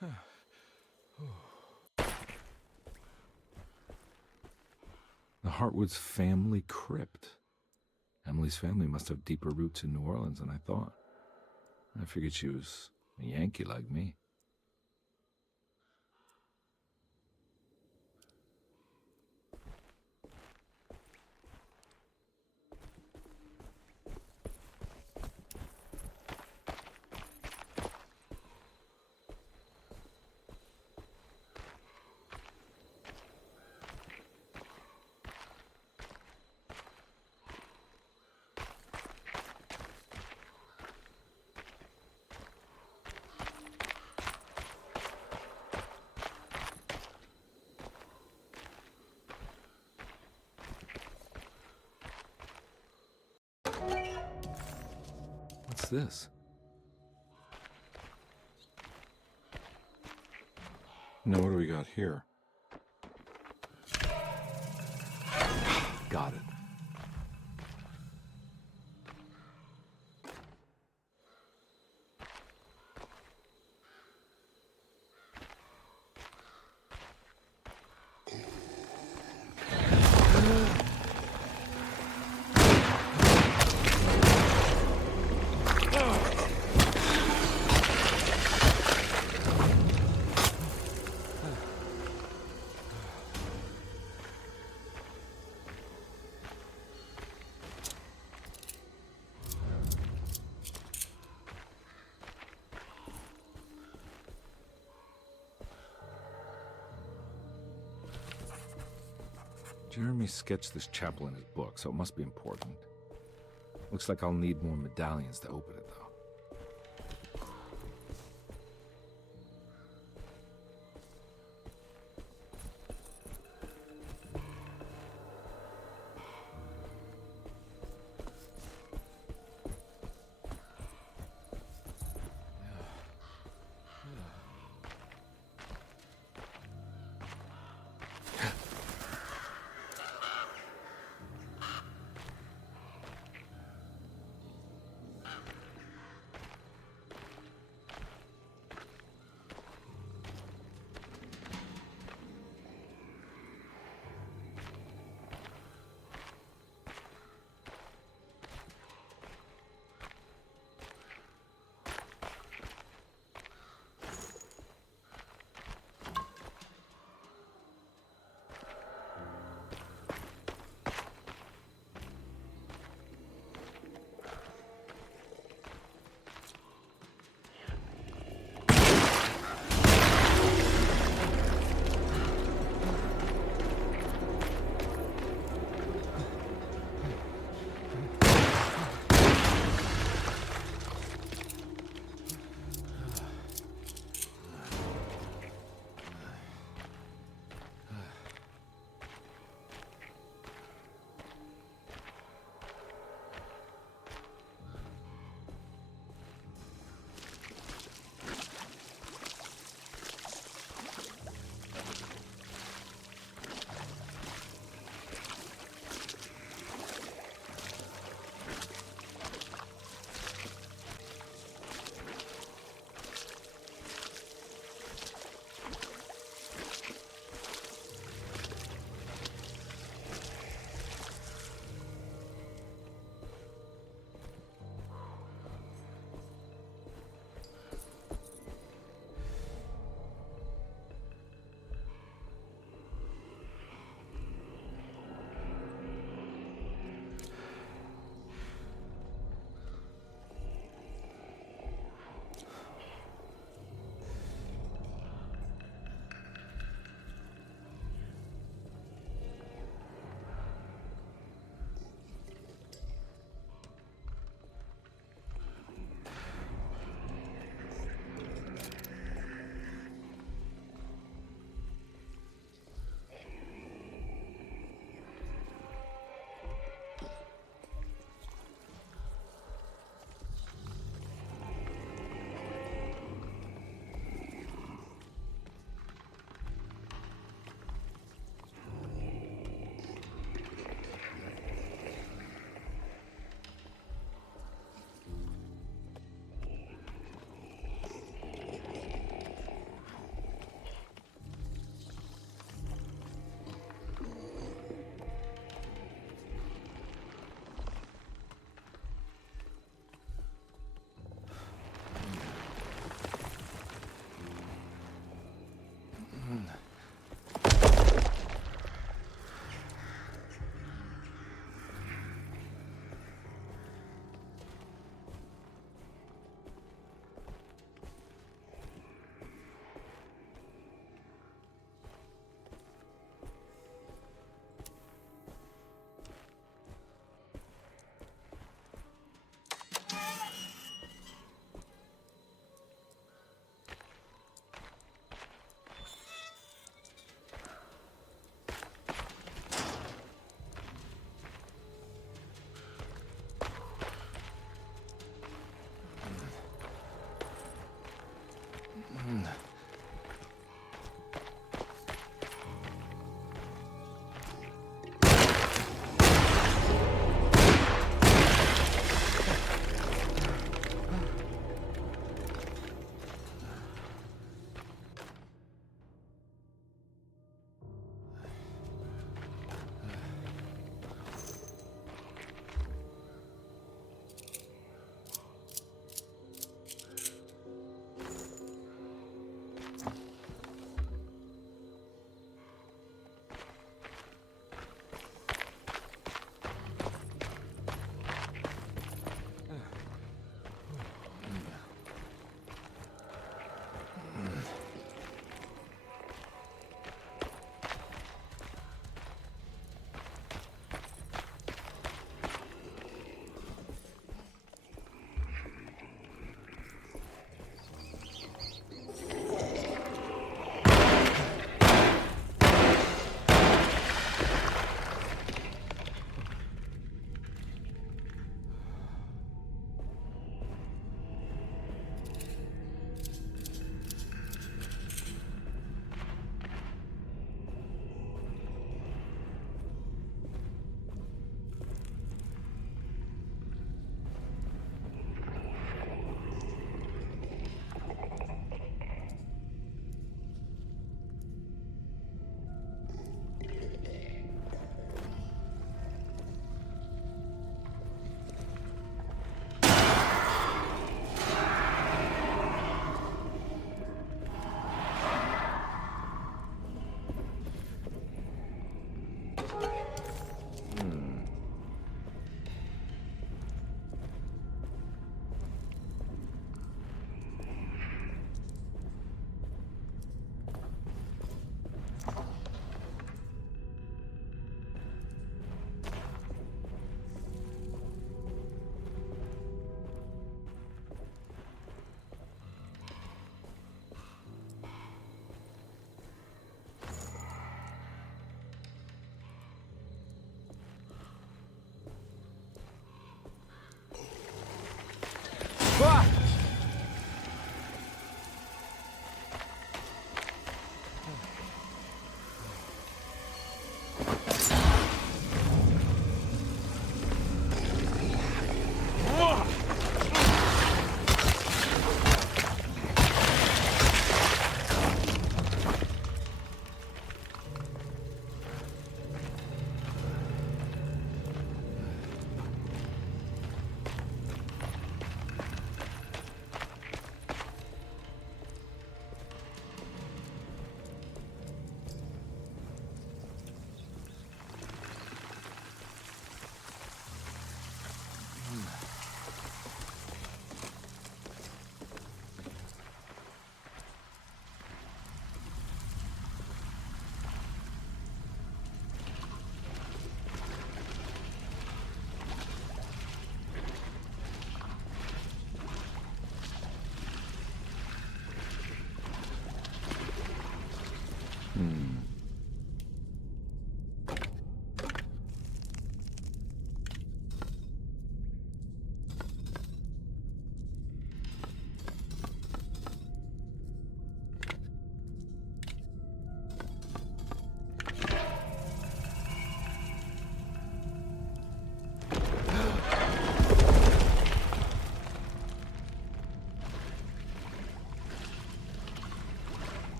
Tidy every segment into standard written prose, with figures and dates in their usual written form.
The Hartwood's family crypt. Emily's family must have deeper roots in New Orleans than I thought. I figured she was a Yankee like me. What's this? Now what do we got here? Got it. Jeremy sketched this chapel in his book, so it must be important. Looks like I'll need more medallions to open it, though.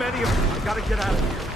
many of them. I gotta get out of here.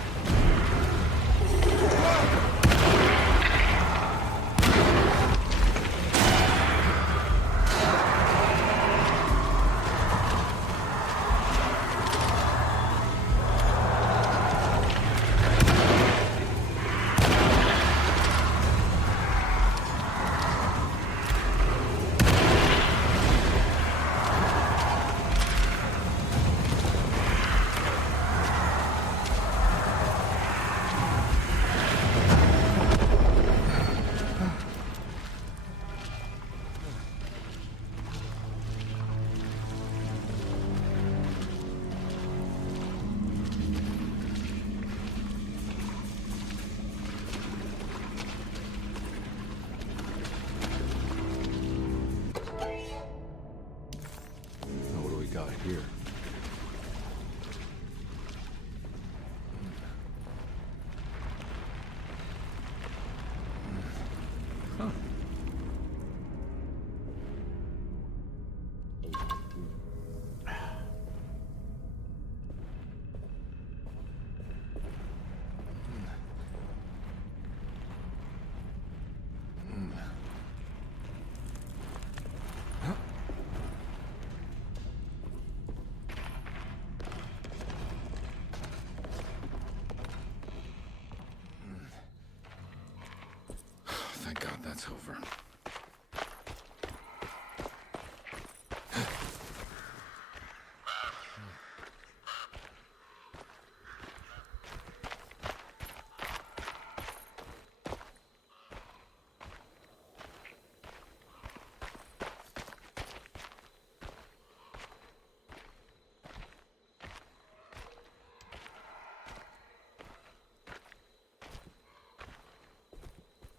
that's over.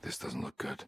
This doesn't look good.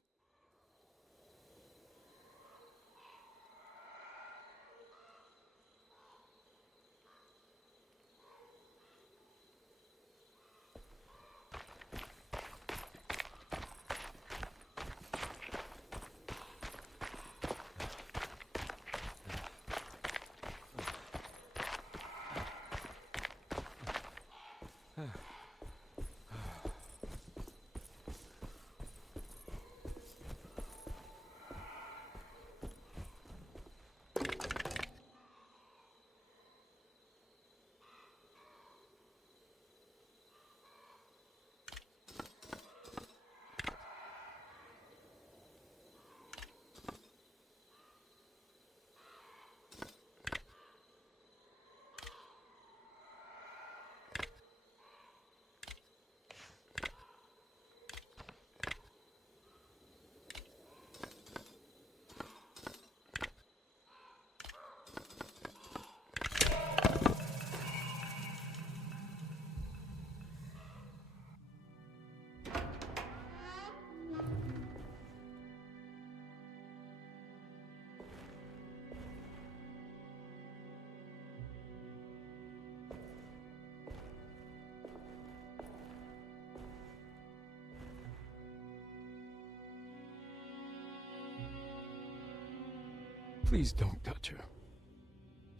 Please don't touch her.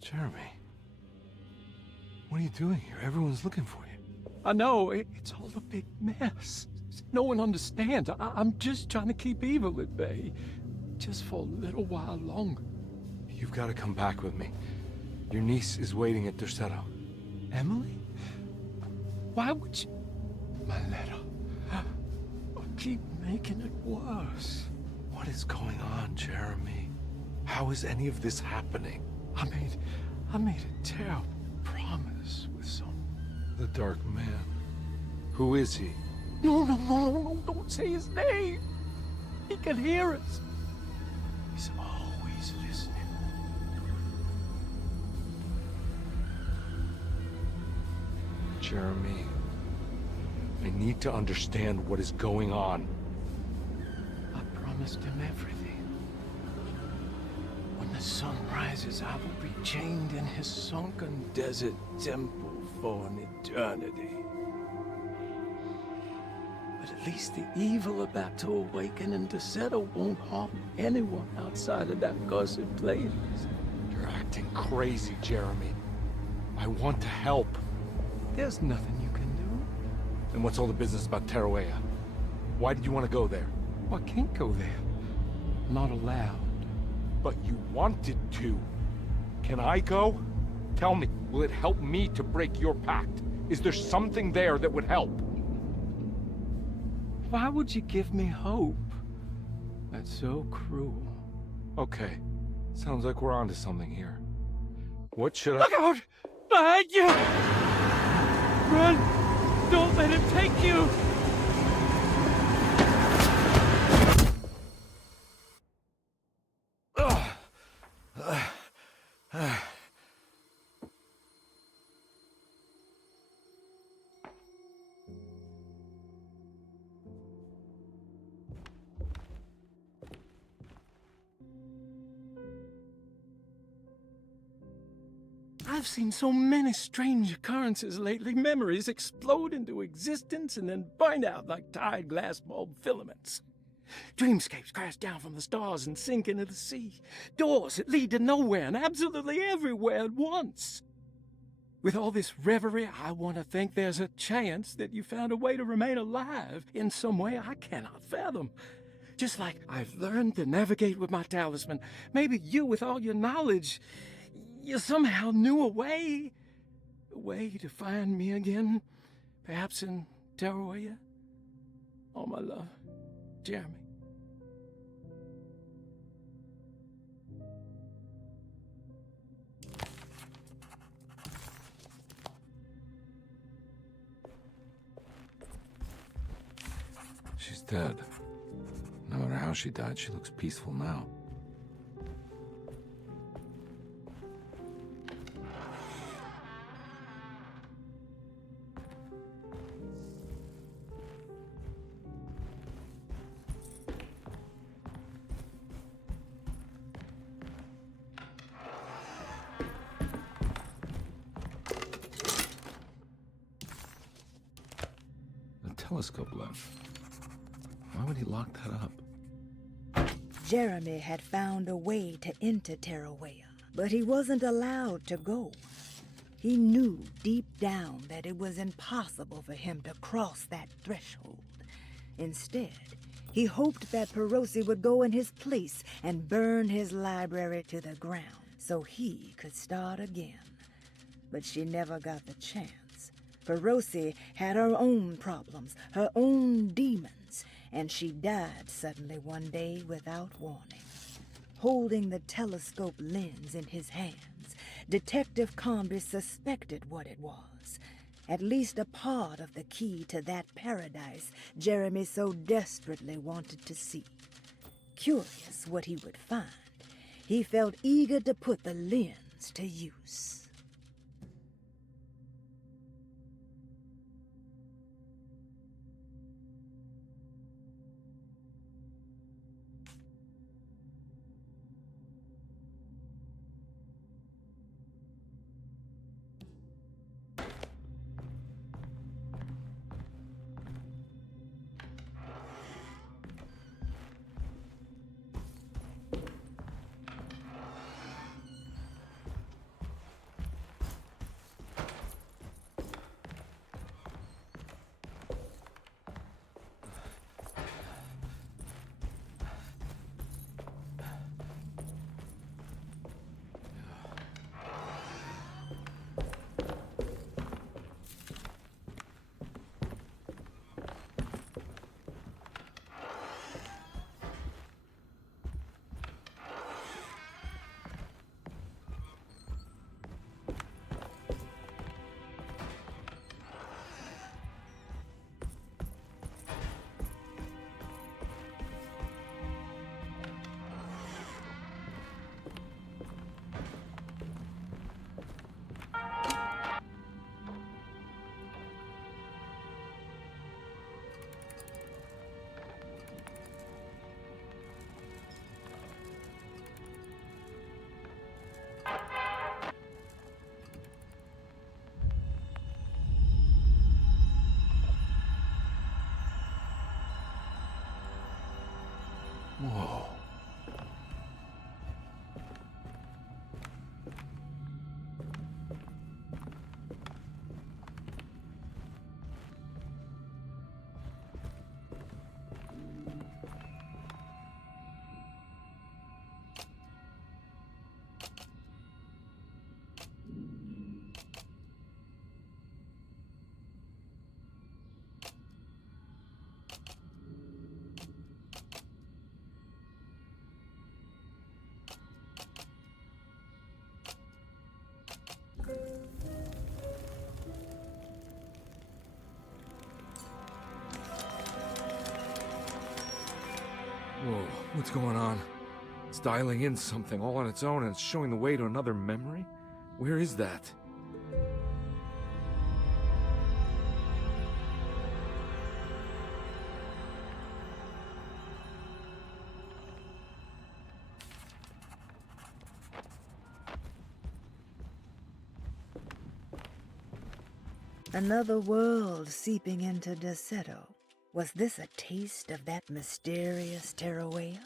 Jeremy. What are you doing here? Everyone's looking for you. I know, it's all a big mess. No one understands. I'm just trying to keep evil at bay. Just for a little while longer. You've got to come back with me. Your niece is waiting at Derceto. Emily? Why would you... My letter. I keep making it worse. What is going on, Jeremy? How is any of this happening? I made a terrible promise with someone. The Dark Man. Who is he? No, don't say his name. He can hear us. He's always listening. Jeremy, I need to understand what is going on. I promised him everything. When the sun rises, I will be chained in his sunken desert temple for an eternity. But at least the evil about to awaken in Derceto won't harm anyone outside of that cursed place. You're acting crazy, Jeremy. I want to help. There's nothing you can do. And what's all the business about Teruea? Why did you want to go there? I can't go there. I'm not allowed. But you wanted to. Can I go? Tell me, will it help me to break your pact? Is there something there that would help? Why would you give me hope? That's so cruel. Okay, sounds like we're onto something here. What should I— Look out! Behind you! Run! Don't let him take you! I've seen so many strange occurrences lately. Memories explode into existence and then burn out like tired glass bulb filaments. Dreamscapes crash down from the stars and sink into the sea. Doors that lead to nowhere and absolutely everywhere at once. With all this reverie, I want to think there's a chance that you found a way to remain alive in some way I cannot fathom. Just like I've learned to navigate with my talisman. Maybe you, with all your knowledge, you somehow knew a way to find me again, perhaps in Teruea. Oh, my love, Jeremy. She's dead. No matter how she died, she looks peaceful now. The telescope left. Why would he lock that up? Jeremy had found a way to enter Terrawea, but he wasn't allowed to go. He knew deep down that it was impossible for him to cross that threshold. Instead, he hoped that Perosi would go in his place and burn his library to the ground so he could start again. But she never got the chance. Perosi had her own problems, her own demons, and she died suddenly one day without warning. Holding the telescope lens in his hands, Detective Comby suspected what it was. At least a part of the key to that paradise Jeremy so desperately wanted to see. Curious what he would find, he felt eager to put the lens to use. Whoa. Whoa, what's going on? It's dialing in something all on its own and it's showing the way to another memory? Where is that? Another world seeping into Deseto. Was this a taste of that mysterious Terrawea?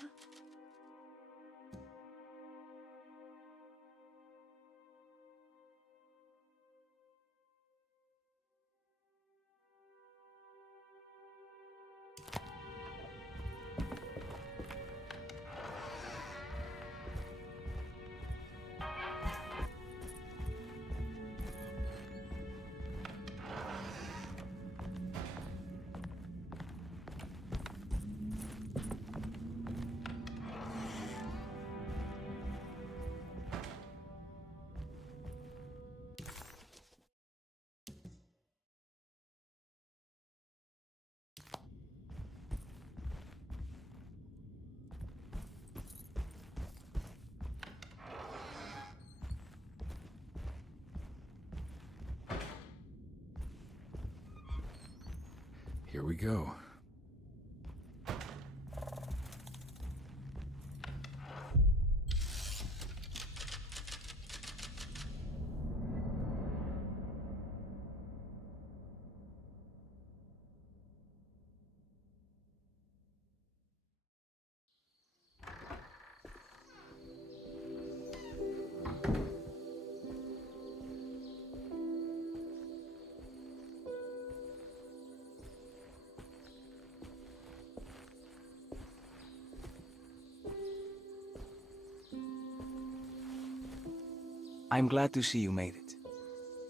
Here we go. I'm glad to see you made it.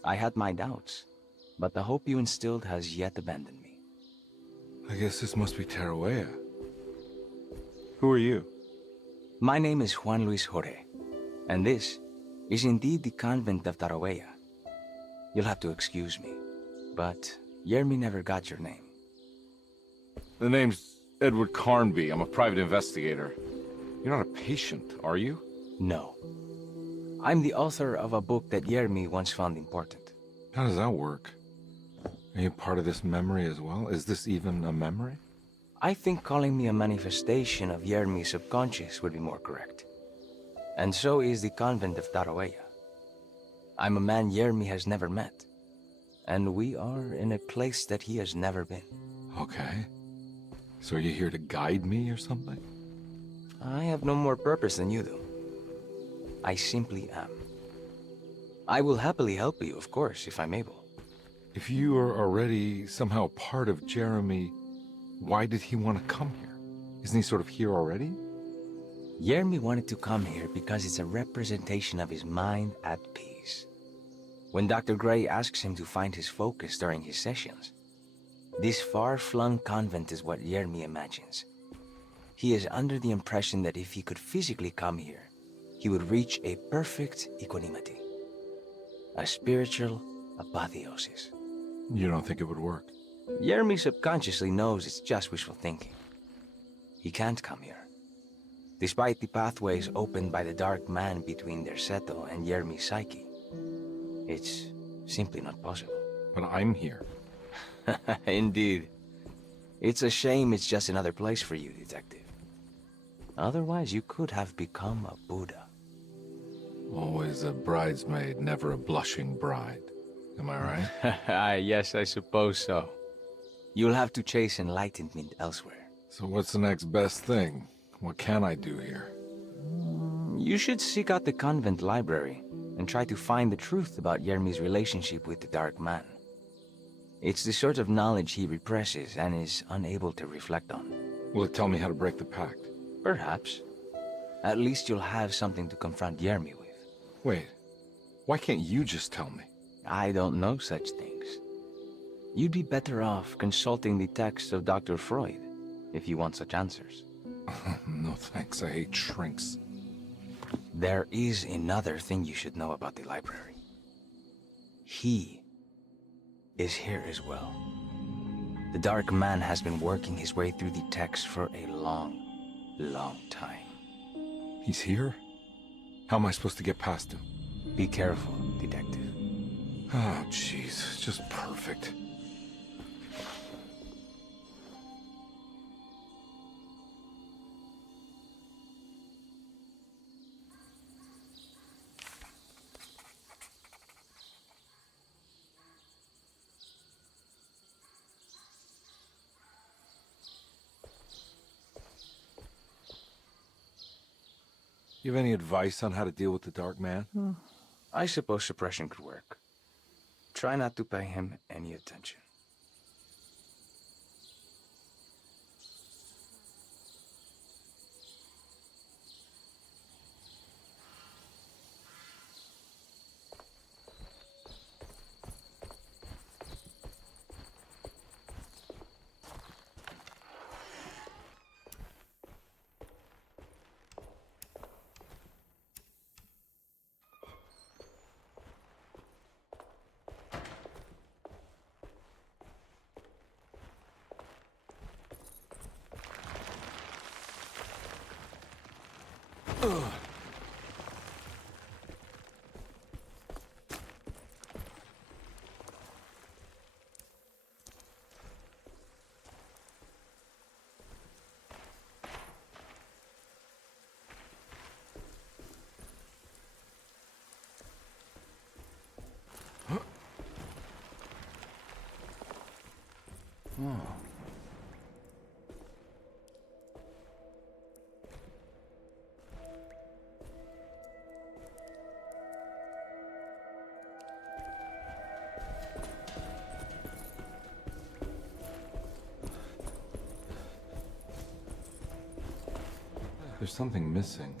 I had my doubts, but the hope you instilled has yet abandoned me. I guess this must be Tarawea. Who are you? My name is Juan Luis Jorge, and this is indeed the convent of Tarawea. You'll have to excuse me, but Yermi never got your name. The name's Edward Carnby. I'm a private investigator. You're not a patient, are you? No. I'm the author of a book that Yermi once found important. How does that work? Are you part of this memory as well? Is this even a memory? I think calling me a manifestation of Yermi's subconscious would be more correct. And so is the convent of Tarawea. I'm a man Yermi has never met, and we are in a place that he has never been. Okay. So are you here to guide me or something? I have no more purpose than you do. I simply am. I will happily help you, of course, if I'm able. If you are already somehow part of Jeremy, why did he want to come here? Isn't he sort of here already? Yermi wanted to come here because it's a representation of his mind at peace. When Dr. Gray asks him to find his focus during his sessions, this far-flung convent is what Yermi imagines. He is under the impression that if he could physically come here, he would reach a perfect equanimity. A spiritual apotheosis. You don't think it would work? Yermi subconsciously knows it's just wishful thinking. He can't come here. Despite the pathways opened by the dark man between their Seto and Yermi's psyche, it's simply not possible. But I'm here. Indeed. It's a shame it's just another place for you, Detective. Otherwise, you could have become a Buddha. Always a bridesmaid, never a blushing bride. Am I right? Yes, I suppose so. You'll have to chase enlightenment elsewhere. So what's the next best thing? What can I do here? You should seek out the convent library and try to find the truth about Yermi's relationship with the Dark Man. It's the sort of knowledge he represses and is unable to reflect on. Will it tell me how to break the pact? Perhaps. At least you'll have something to confront Yermi with. Wait, why can't you just tell me? I don't know such things. You'd be better off consulting the text of Dr. Freud, if you want such answers. No thanks, I hate shrinks. There is another thing you should know about the library. He is here as well. The Dark Man has been working his way through the text for a long, long time. He's here? How am I supposed to get past him? Be careful, Detective. Oh, jeez, just perfect. You have any advice on how to deal with the Dark Man? I suppose suppression could work. Try not to pay him any attention. Oh. There's something missing.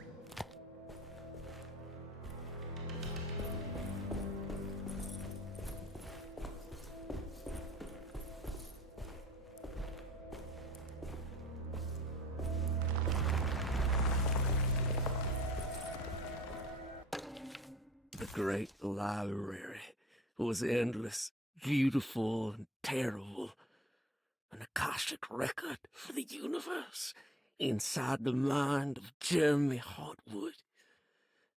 The great library was endless, beautiful, and terrible. An Akashic record for the universe inside the mind of Jeremy Hartwood,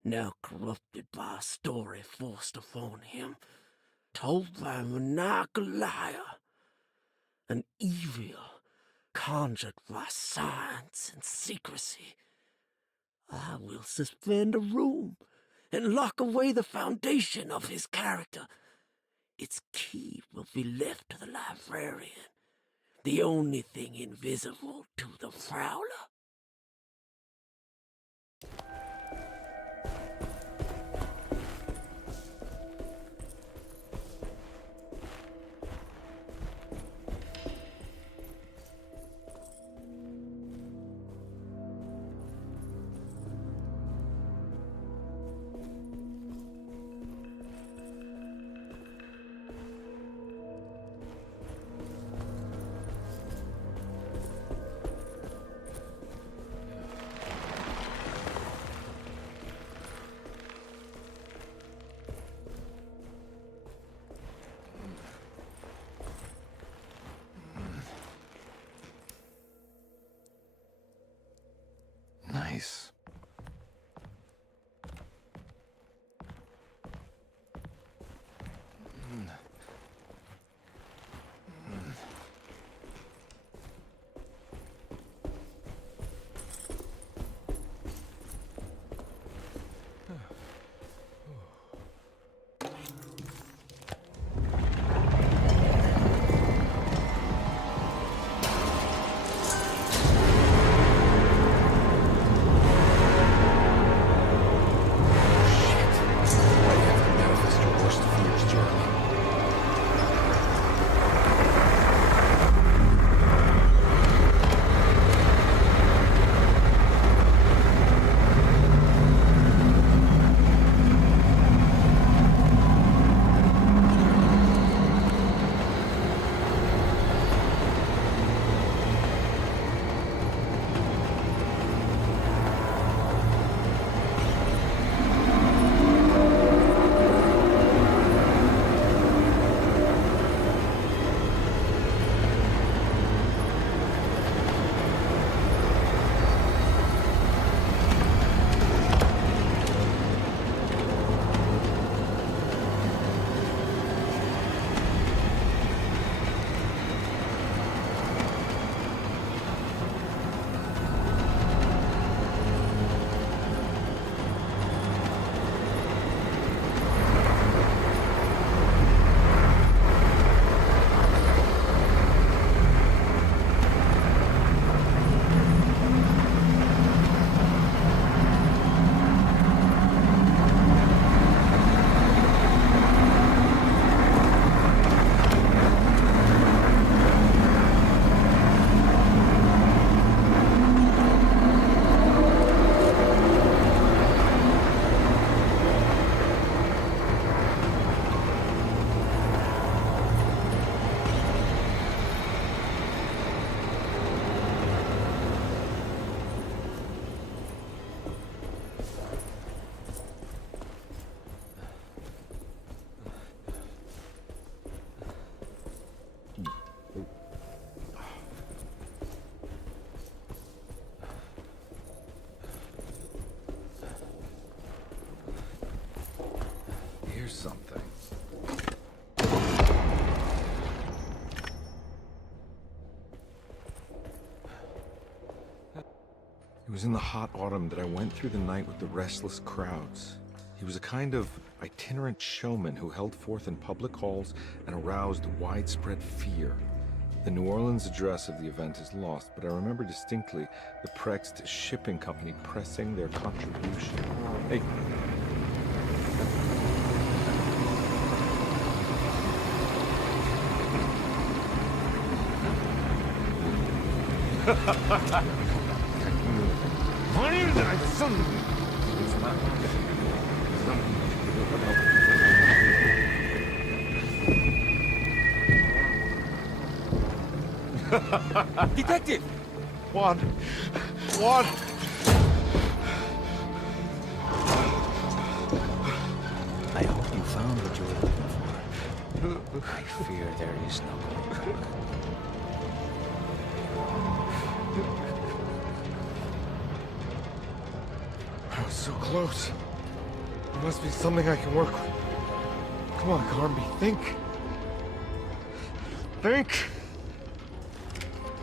now corrupted by a story forced upon him, told by a maniacal liar, an evil conjured by science and secrecy. I will suspend a room and lock away the foundation of his character. Its key will be left to the librarian, the only thing invisible to the Prowler. Nice. Here's something. It was in the hot autumn that I went through the night with the restless crowds. He was a kind of itinerant showman who held forth in public halls and aroused widespread fear. The New Orleans address of the event is lost, but I remember distinctly the Prext Shipping Company pressing their contribution. Hey. Detective! Juan! Juan! I hope you found what you were looking for. I fear there is no going back. I was so close. There must be something I can work with. Come on, Carnby, think. Think!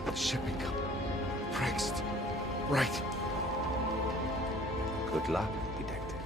The shipping company. Prext. Right. Good luck, detective.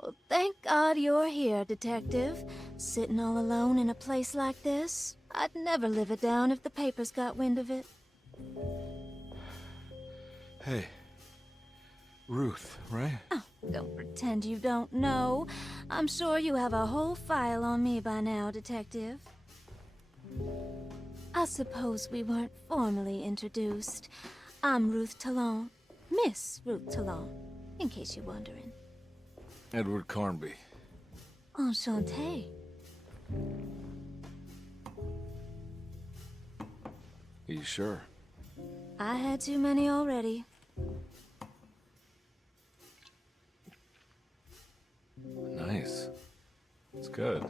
Well, thank God you're here, Detective. Sitting all alone in a place like this. I'd never live it down if the papers got wind of it. Hey. Ruth, right? Oh, don't pretend you don't know. I'm sure you have a whole file on me by now, Detective. I suppose we weren't formally introduced. I'm Ruth Talon. Miss Ruth Talon, in case you're wondering. Edward Carnby. Enchanté. Are you sure? I had too many already. Nice. It's good.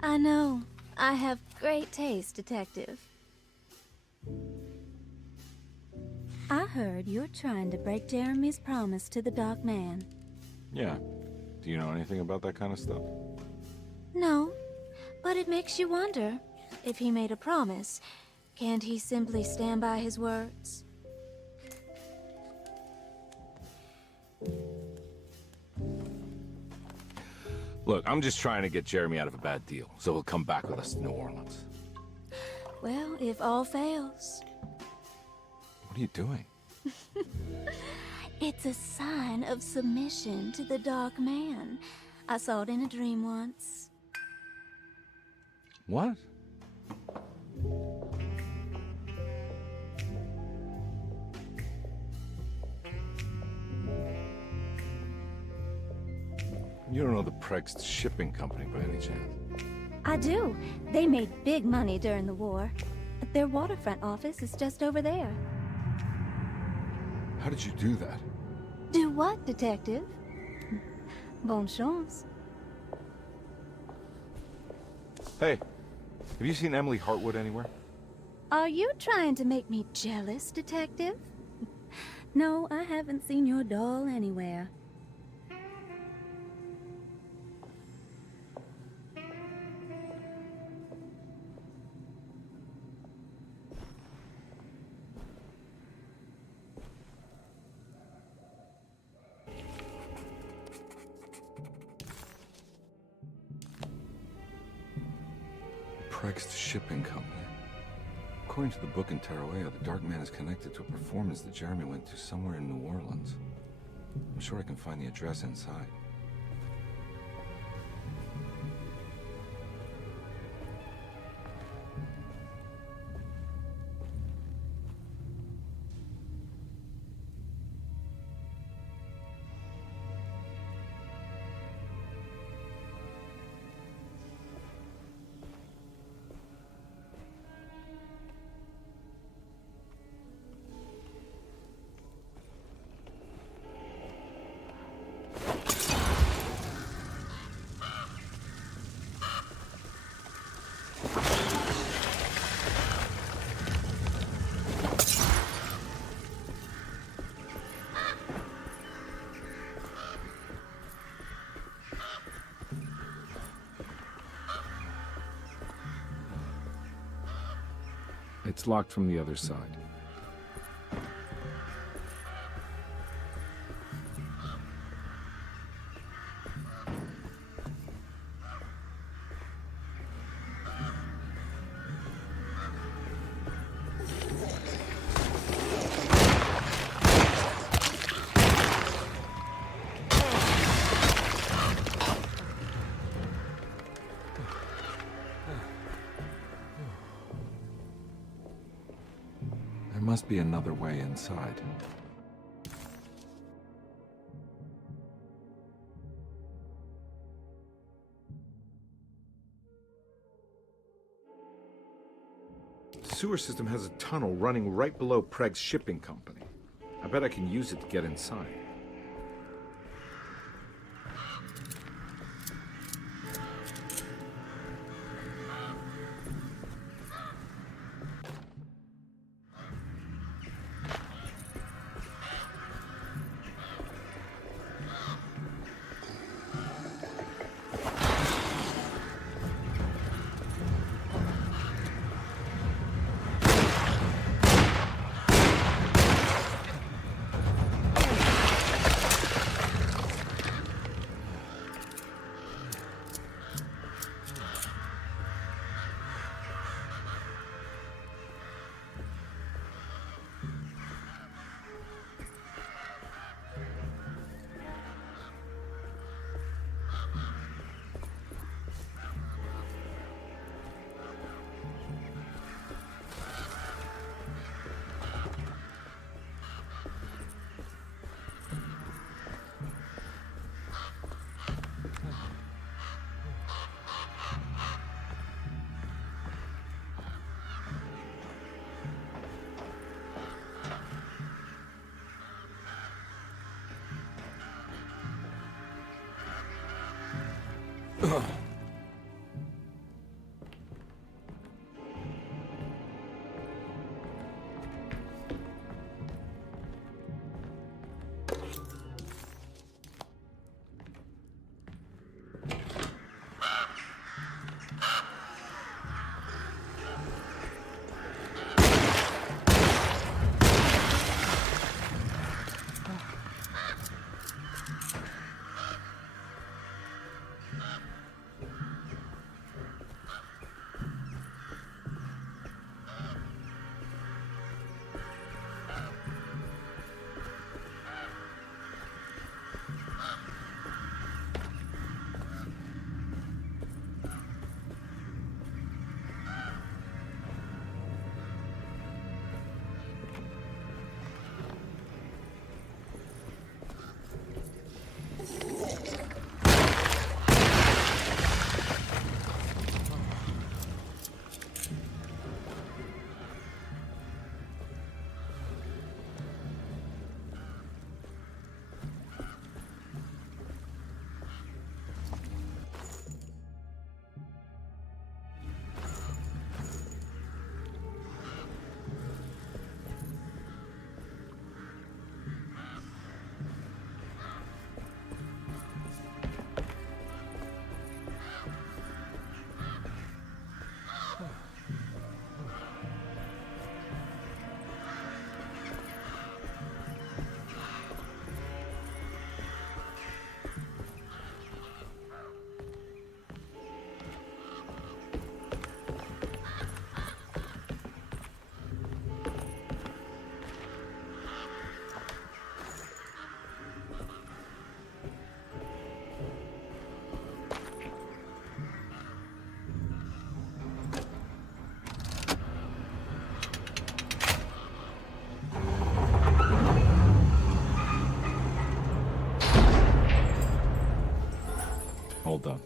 I know. I have great taste, Detective. I heard you're trying to break Jeremy's promise to the Dark Man. Yeah. Do you know anything about that kind of stuff? No, but it makes you wonder. If he made a promise, can't he simply stand by his words? Look, I'm just trying to get Jeremy out of a bad deal, so he'll come back with us to New Orleans. Well, if all fails. What are you doing? It's a sign of submission to the Dark Man. I saw it in a dream once. What? You don't know the Prext Shipping Company by any chance? I do. They made big money during the war. Their waterfront office is just over there. How did you do that? Do what, Detective? Bonne chance. Hey, have you seen Emily Hartwood anywhere? Are you trying to make me jealous, Detective? No, I haven't seen your doll anywhere. Prext Shipping Company. According to the book in Tarawea, the Dark Man is connected to a performance that Jeremy went to somewhere in New Orleans. I'm sure I can find the address inside. It's locked from the other side. There must be another way inside. The sewer system has a tunnel running right below Preg's shipping company. I bet I can use it to get inside. Hold on.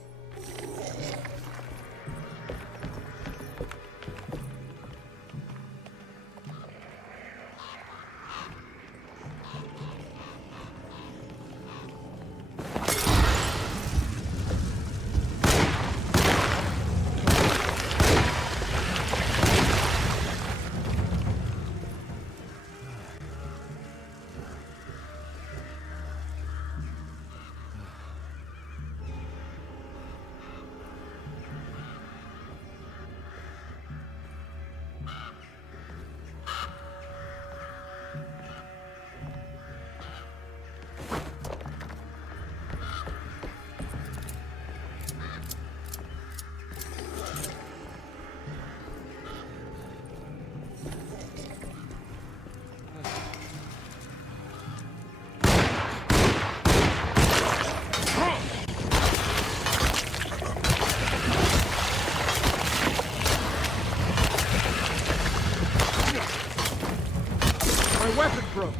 through.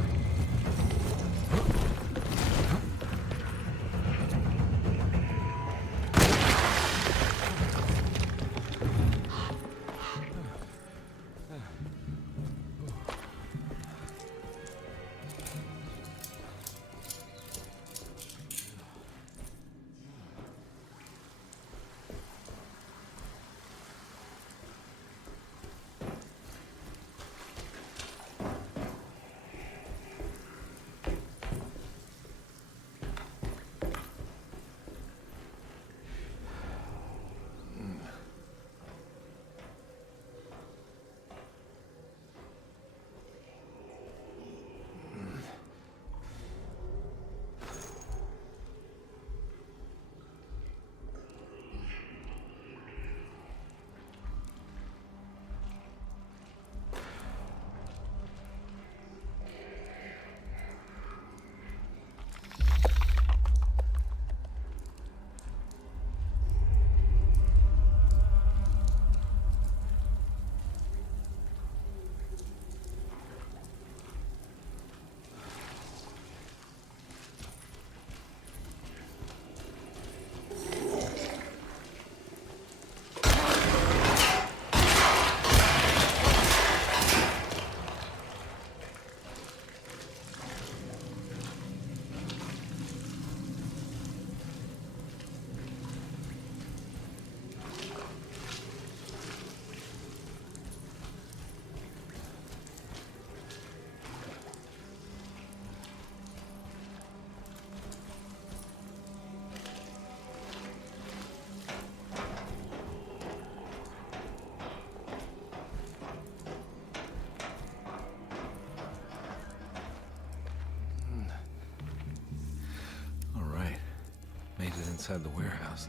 Made it inside the warehouse.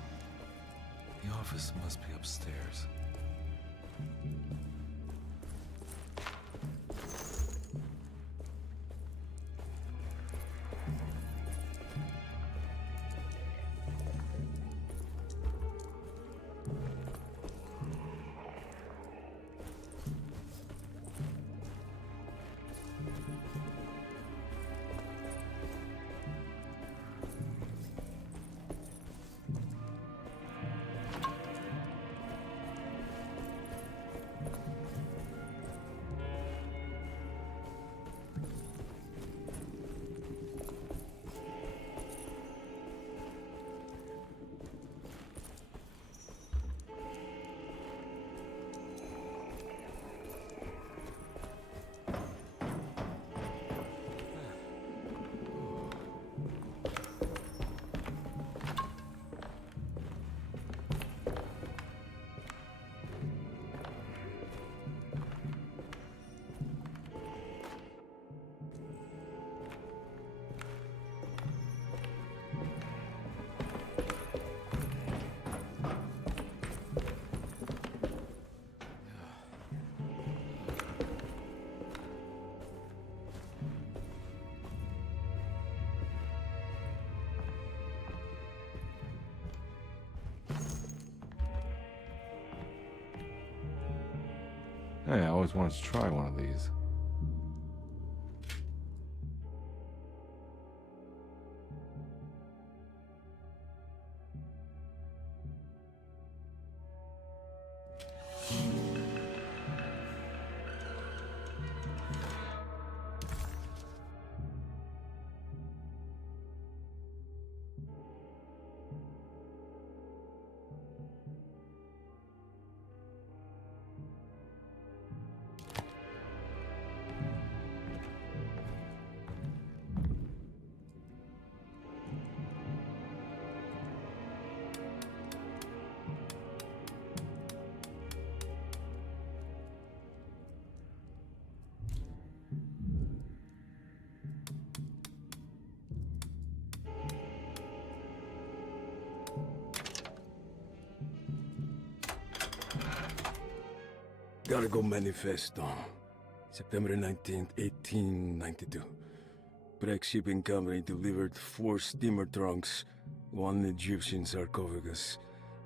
The office must be upstairs. Hey, I always wanted to try one of these. Gotta go manifesto. September 19th, 1892. Breck Shipping Company delivered 4 steamer trunks, 1 Egyptian sarcophagus,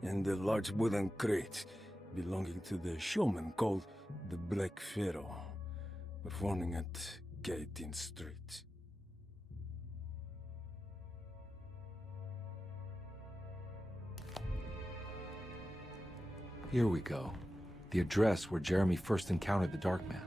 and a large wooden crate belonging to the showman called the Black Pharaoh, performing at suffocating streets. Here we go. The address where Jeremy first encountered the Dark Man.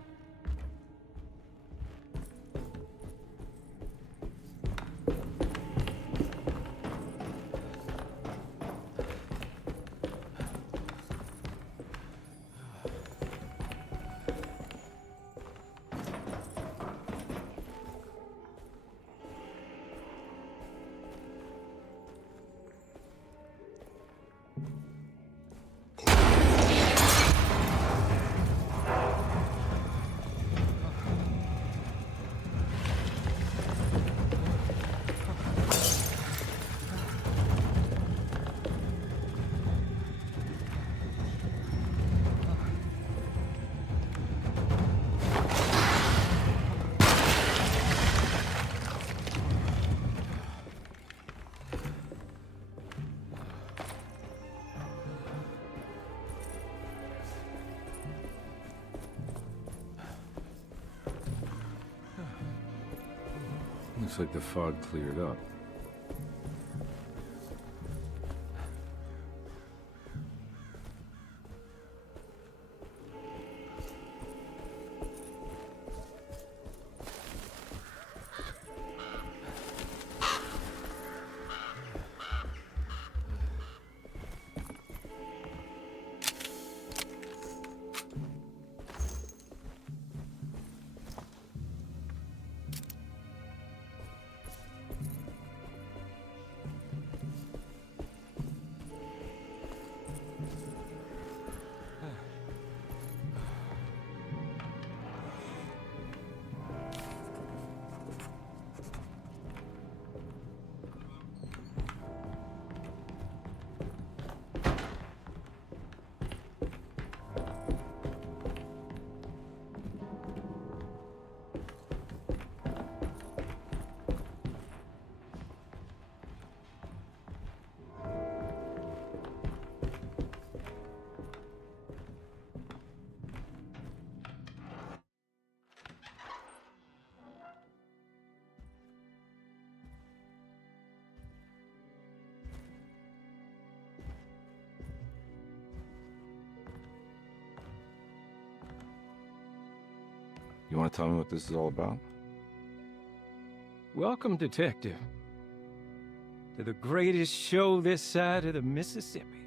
Looks like the fog cleared up. You want to tell me what this is all about? Welcome, Detective, to the greatest show this side of the Mississippi.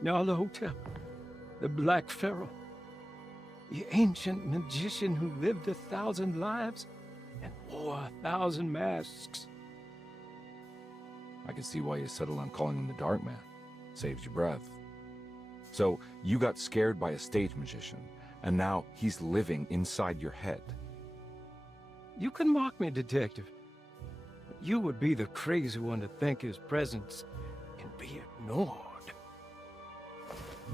Now the hotel, the Black Pharaoh, the ancient magician who lived 1,000 lives and wore 1,000 masks. I can see why you settled on calling him the Dark Man. Saves your breath. So, you got scared by a stage magician, and now he's living inside your head. You can mock me, Detective, but you would be the crazy one to think his presence can be ignored.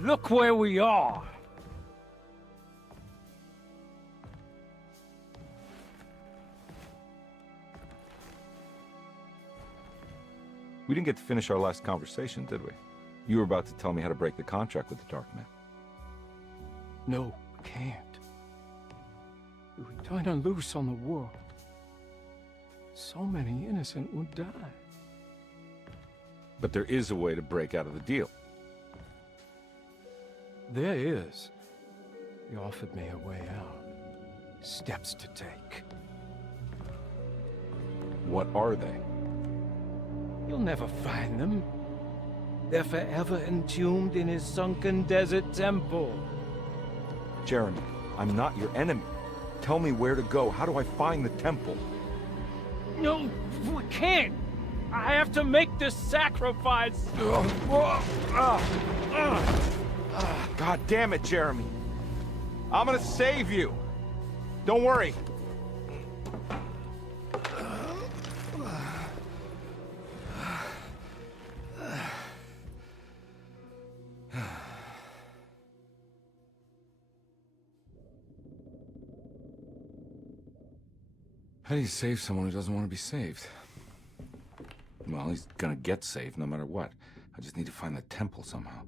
Look where we are! We didn't get to finish our last conversation, did we? You were about to tell me how to break the contract with the Dark Man. No, we can't. If we turn her loose on the world, so many innocent would die. But there is a way to break out of the deal. There is. He offered me a way out. Steps to take. What are they? You'll never find them. They're forever entombed in his sunken desert temple. Jeremy, I'm not your enemy. Tell me where to go. How do I find the temple? No, we can't. I have to make this sacrifice. God damn it, Jeremy. I'm gonna save you. Don't worry. How do you save someone who doesn't want to be saved? Well, he's gonna get saved no matter what. I just need to find the temple somehow.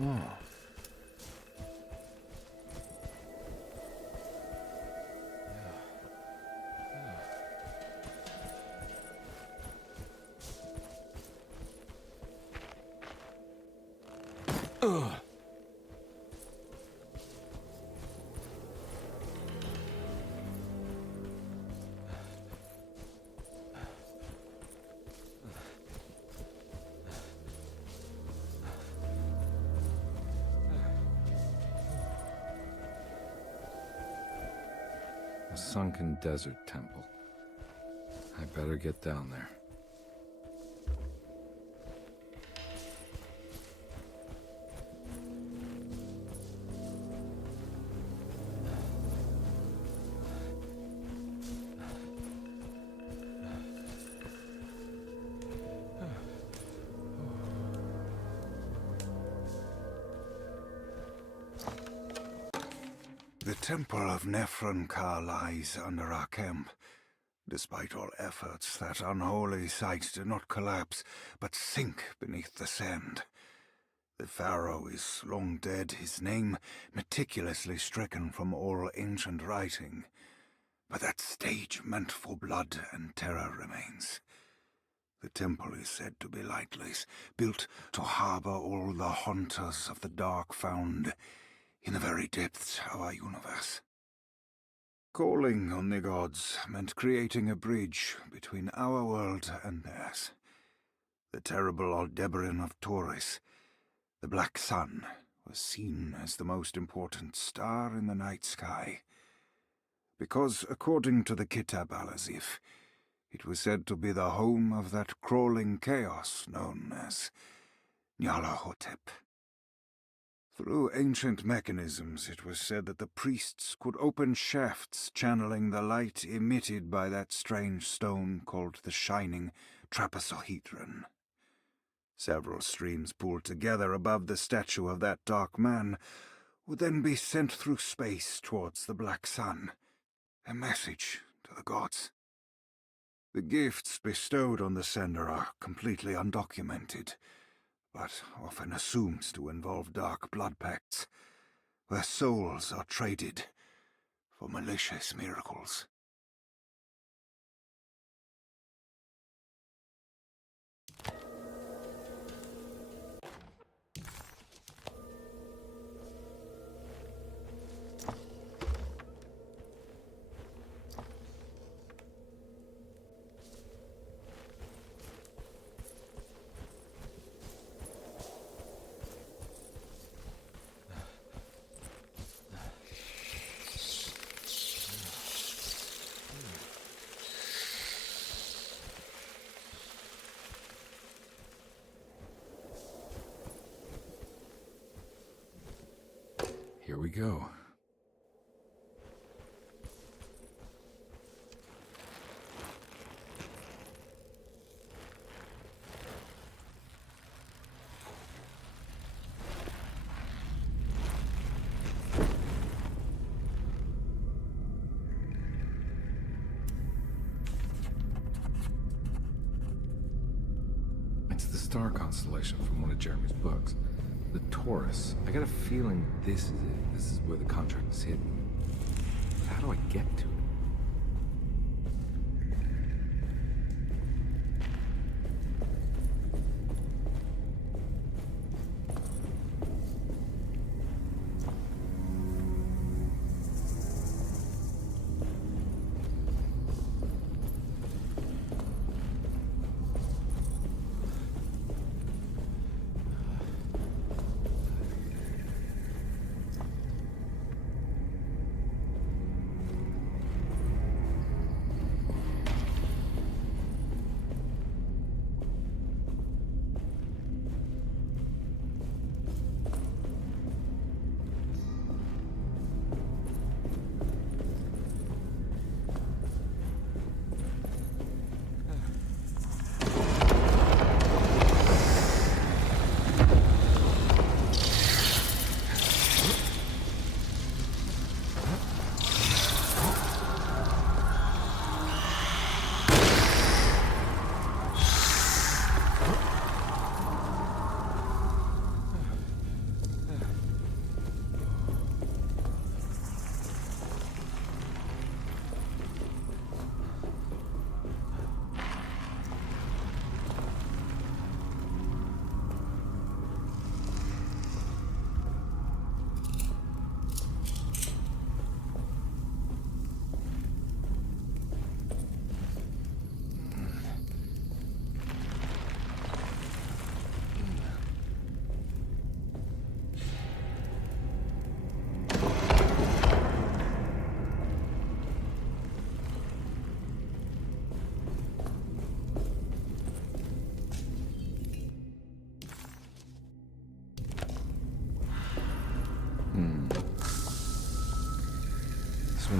Oh. A sunken desert temple. I better get down there. The Temple of Nephron-Ka lies under our camp. Despite all efforts, that unholy site did not collapse, but sink beneath the sand. The pharaoh is long dead, his name meticulously stricken from all ancient writing. But that stage meant for blood and terror remains. The temple is said to be lightless, built to harbor all the haunters of the dark found in the very depths of our universe. Calling on the gods meant creating a bridge between our world and theirs. The terrible Aldebaran of Taurus, the Black Sun, was seen as the most important star in the night sky. Because, according to the Kitab al-Azif, it was said to be the home of that crawling chaos known as Nyarlathotep. Through ancient mechanisms, it was said that the priests could open shafts channeling the light emitted by that strange stone called the Shining Trapezohedron. Several streams pooled together above the statue of that dark man would then be sent through space towards the Black Sun, a message to the gods. The gifts bestowed on the sender are completely undocumented, but often assumed to involve dark blood pacts, where souls are traded for malicious miracles. Here we go. It's the star constellation from one of Jeremy's books. The Taurus. I got a feeling this is it. This is where the contract is hidden. But how do I get to it?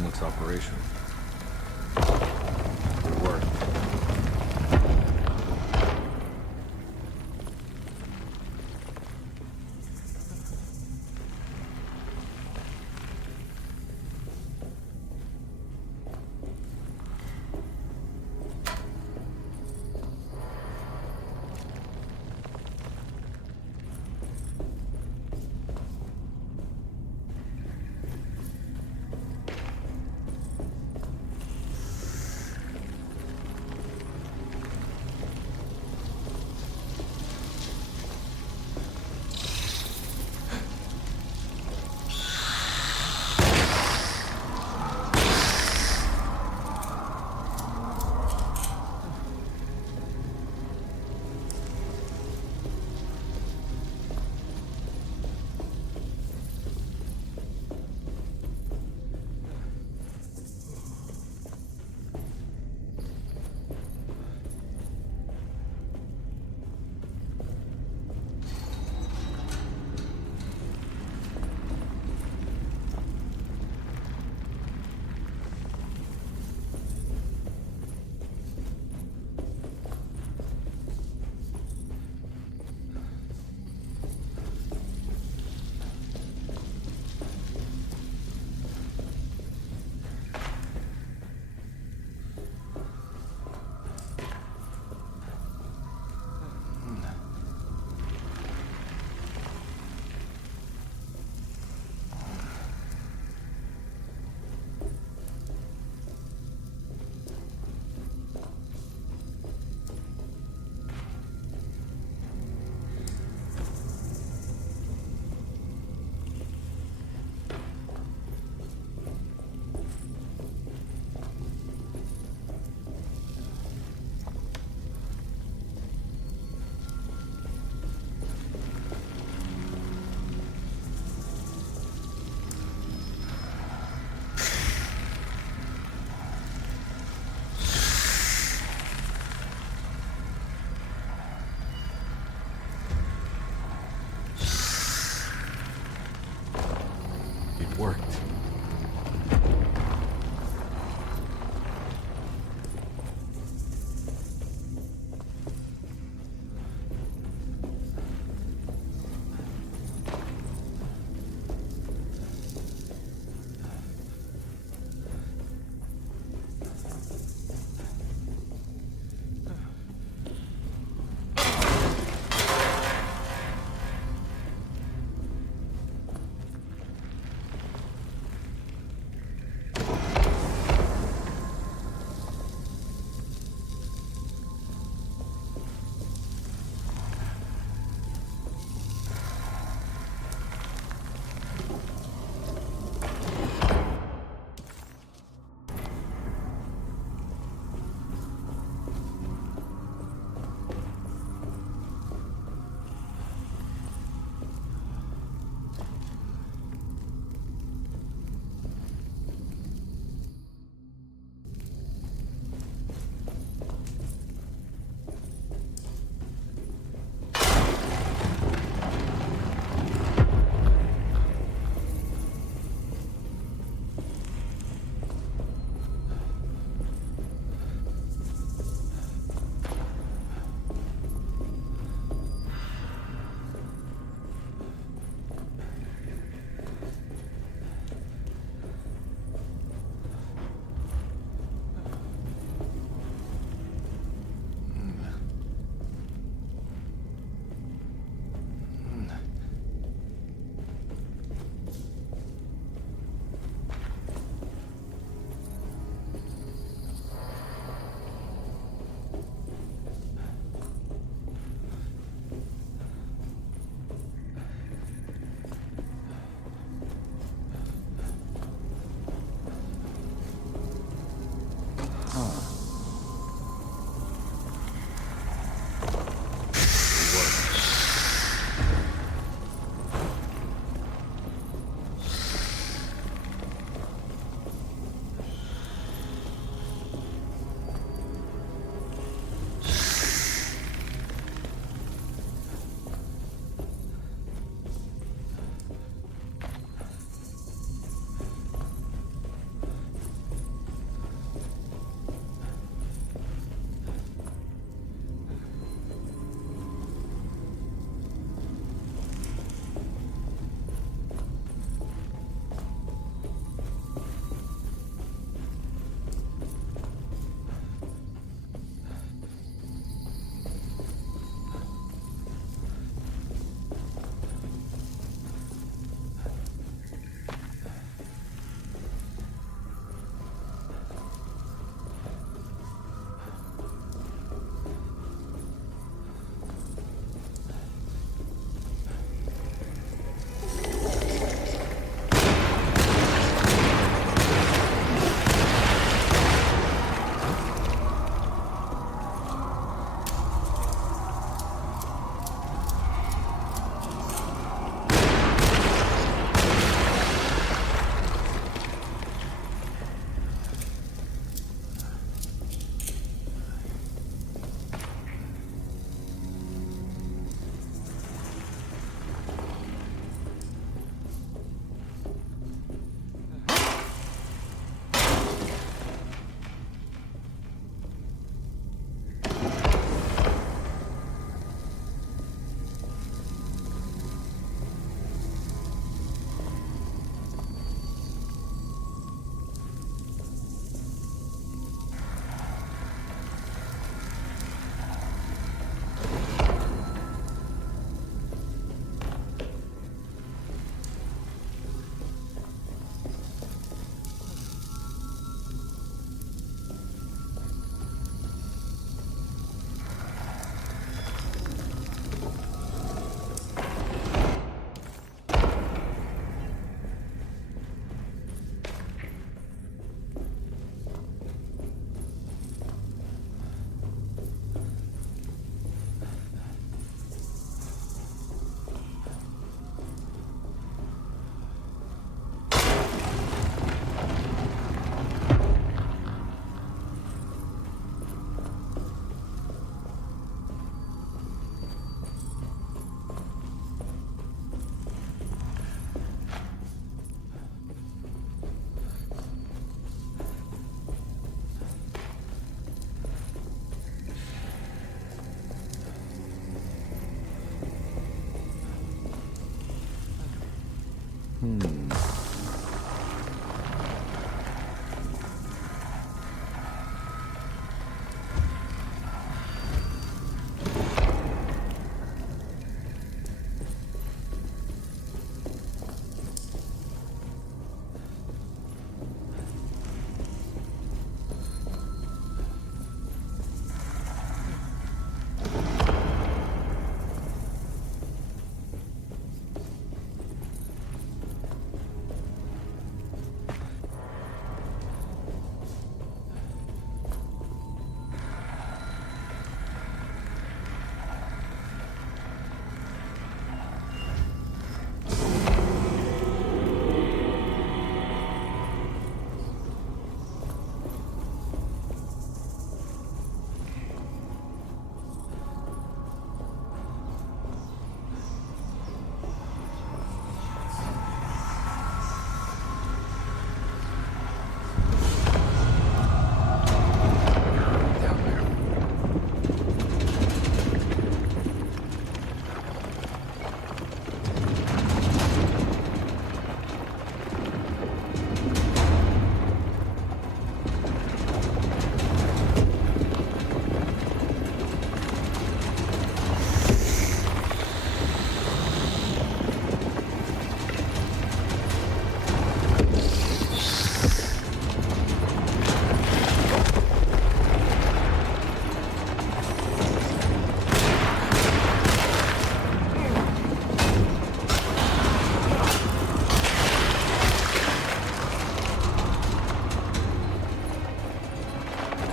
looks operational. Good work.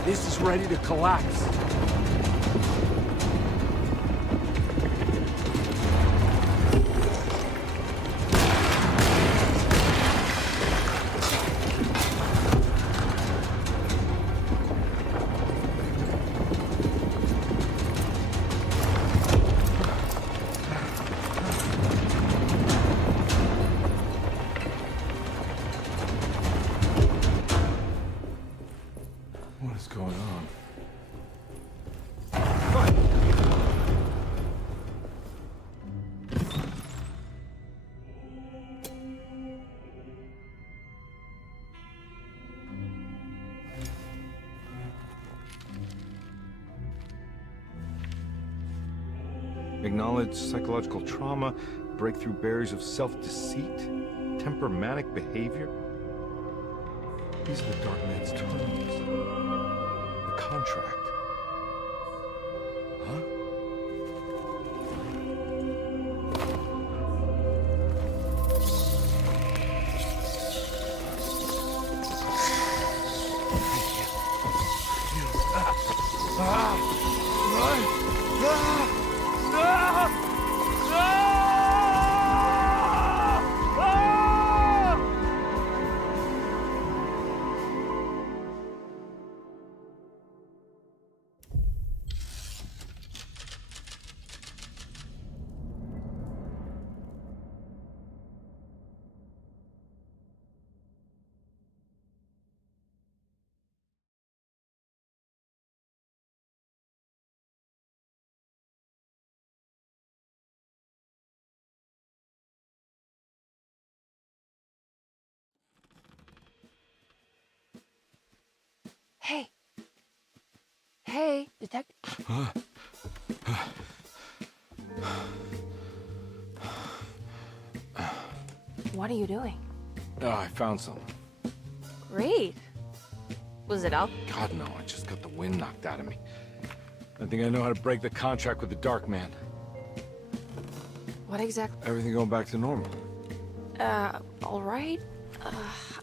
This is ready to collapse. What is going on? Acknowledge psychological trauma, breakthrough barriers of self-deceit, temperamental behavior. These are the Dark Man's terms. The contract. Huh? Hey. Hey, detective. What are you doing? Oh, I found some. Great. Was it out? God, no, I just got the wind knocked out of me. I think I know how to break the contract with the Dark Man. What exactly? Everything going back to normal. All right.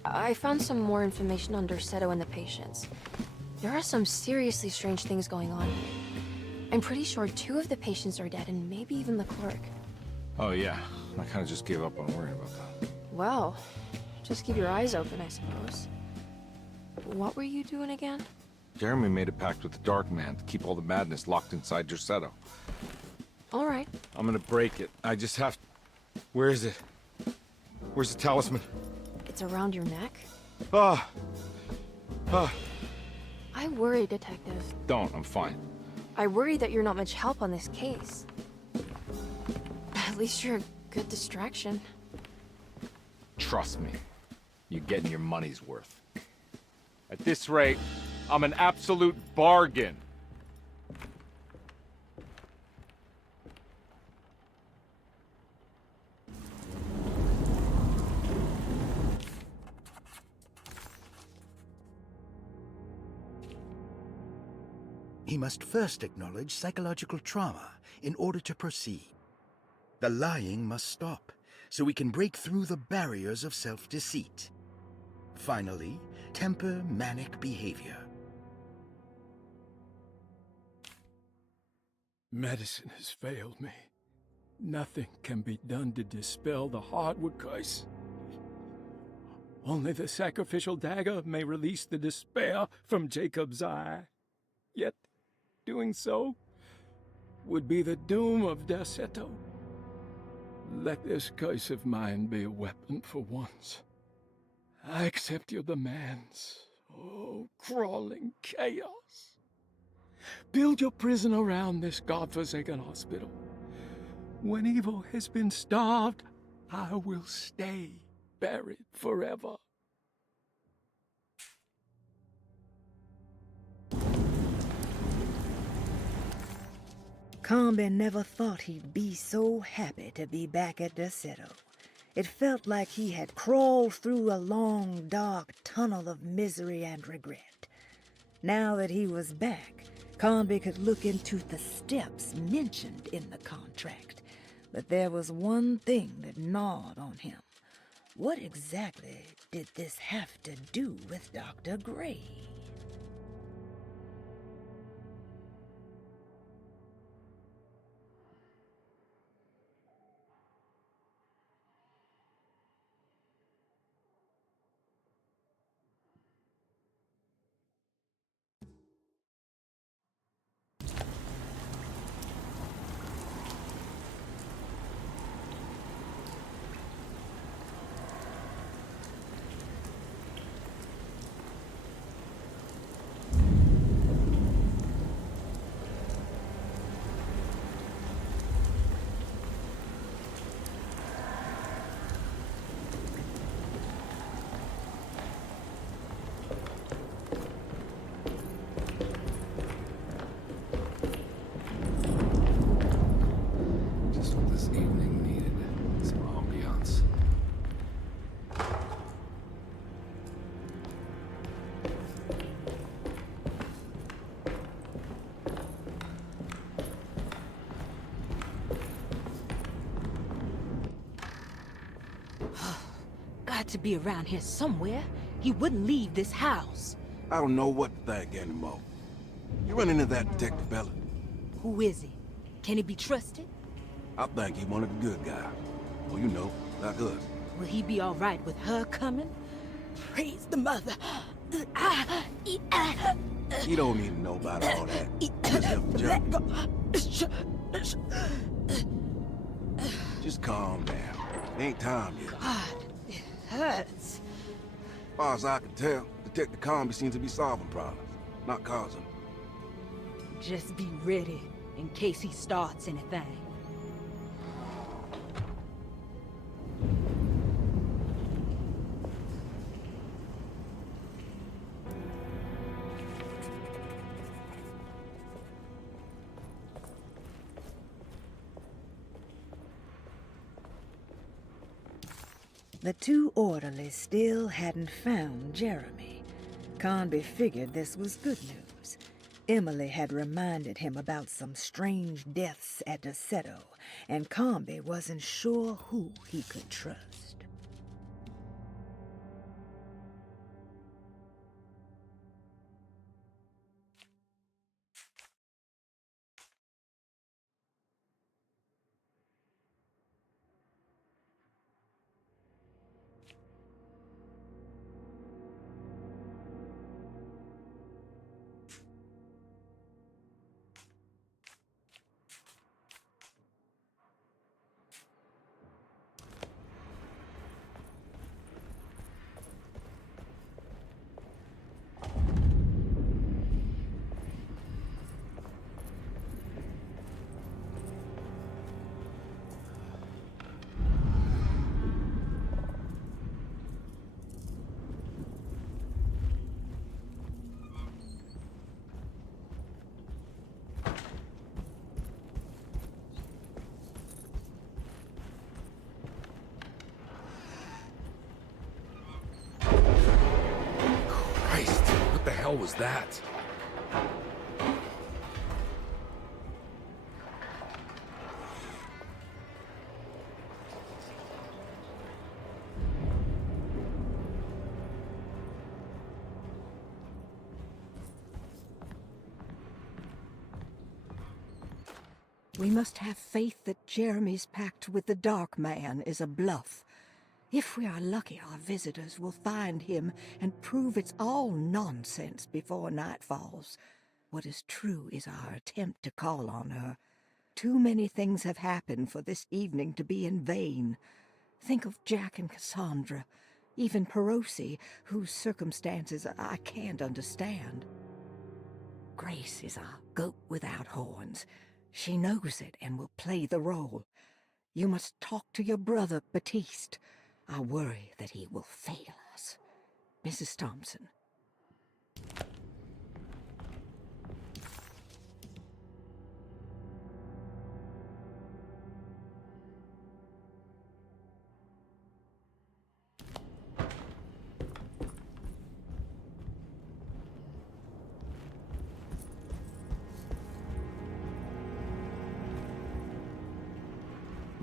I found some more information on Dorsetto and the patients. There are some seriously strange things going on. I'm pretty sure 2 of the patients are dead, and maybe even the clerk. Oh, yeah. I kind of just gave up on worrying about that. Well, just keep your eyes open, I suppose. What were you doing again? Jeremy made a pact with the Dark Man to keep all the madness locked inside Dorsetto. All right. I'm gonna break it. I just have... Where is it? Where's the talisman? It's around your neck? Ah! Ah! I worry, Detective. Don't, I'm fine. I worry that you're not much help on this case. At least you're a good distraction. Trust me, you're getting your money's worth. At this rate, I'm an absolute bargain. He must first acknowledge psychological trauma in order to proceed. The lying must stop, so we can break through the barriers of self-deceit. Finally, temper manic behavior. Medicine has failed me. Nothing can be done to dispel the hardwood curse. Only the sacrificial dagger may release the despair from Jacob's eye. Yet, doing so would be the doom of Derceto. Let this curse of mine be a weapon for once. I accept your demands, oh, crawling chaos. Build your prison around this godforsaken hospital. When evil has been starved, I will stay buried forever. Combe never thought he'd be so happy to be back at Derceto. It felt like he had crawled through a long, dark tunnel of misery and regret. Now that he was back, Combe could look into the steps mentioned in the contract. But there was one thing that gnawed on him. What exactly did this have to do with Dr. Gray? Just what this evening needed. Some ambiance. Got to be around here somewhere. He wouldn't leave this house. I don't know what to think anymore. You run into that detective fella? Who is he? Can he be trusted? I think he one of the good guys. Well, you know, like us. Will he be all right with her coming? Praise the mother. You don't need to know about all that. Just help the job. Just calm down. Ain't time yet. God, it hurts. As far as I can tell, Detective Combe seems to be solving problems, not causing them. Just be ready in case he starts anything. The two orderlies still hadn't found Jeremy. Conby figured this was good news. Emily had reminded him about some strange deaths at Derceto, and Conby wasn't sure who he could trust. hell was that? We must have faith that Jeremy's pact with the Dark Man is a bluff. If we are lucky, our visitors will find him and prove it's all nonsense before night falls. What is true is our attempt to call on her. Too many things have happened for this evening to be in vain. Think of Jack and Cassandra, even Perosi, whose circumstances I can't understand. Grace is a goat without horns. She knows it and will play the role. You must talk to your brother, Baptiste. I worry that he will fail us. Mrs. Thompson.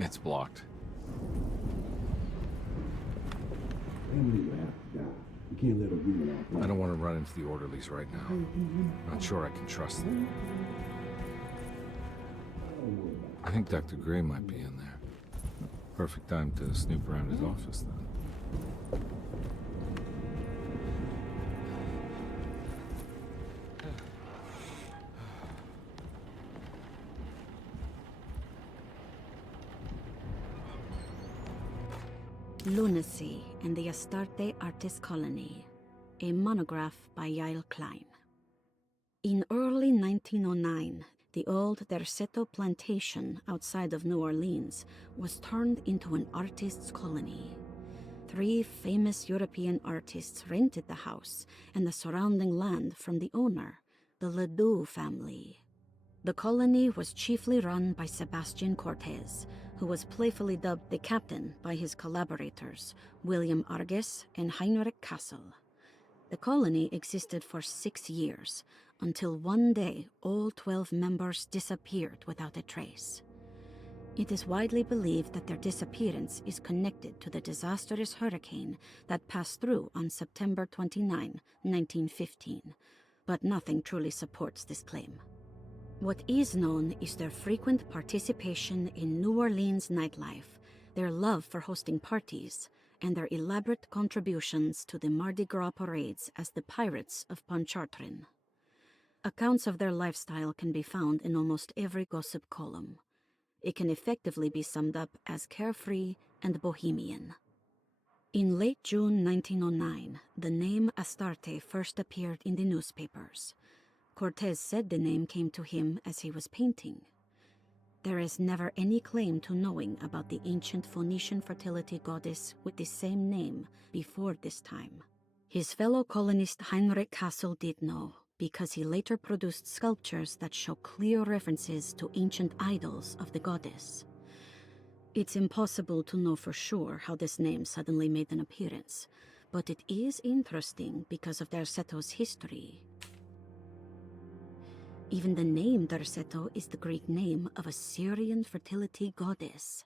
It's blocked. I don't want to run into the orderlies right now. Not sure I can trust them. I think Dr. Gray might be in there. Perfect time to snoop around his office, then. Lunacy and the Astarte Artist Colony, a monograph by Yael Klein. In early 1909, the old Derceto plantation outside of New Orleans was turned into an artist's colony. 3 famous European artists rented the house and the surrounding land from the owner, the Ledoux family. The colony was chiefly run by Sebastian Cortez, who was playfully dubbed the captain by his collaborators, William Arges and Heinrich Kassel. The colony existed for 6 years, until one day all 12 members disappeared without a trace. It is widely believed that their disappearance is connected to the disastrous hurricane that passed through on September 29, 1915, but nothing truly supports this claim. What is known is their frequent participation in New Orleans nightlife, their love for hosting parties, and their elaborate contributions to the Mardi Gras parades as the Pirates of Pontchartrain. Accounts of their lifestyle can be found in almost every gossip column. It can effectively be summed up as carefree and bohemian. In late June 1909, the name Astarte first appeared in the newspapers. Cortez said the name came to him as he was painting. There is never any claim to knowing about the ancient Phoenician fertility goddess with the same name before this time. His fellow colonist Heinrich Kassel did know, because he later produced sculptures that show clear references to ancient idols of the goddess. It's impossible to know for sure how this name suddenly made an appearance, but it is interesting because of Derceto's history. Even the name Derceto is the Greek name of a Syrian fertility goddess.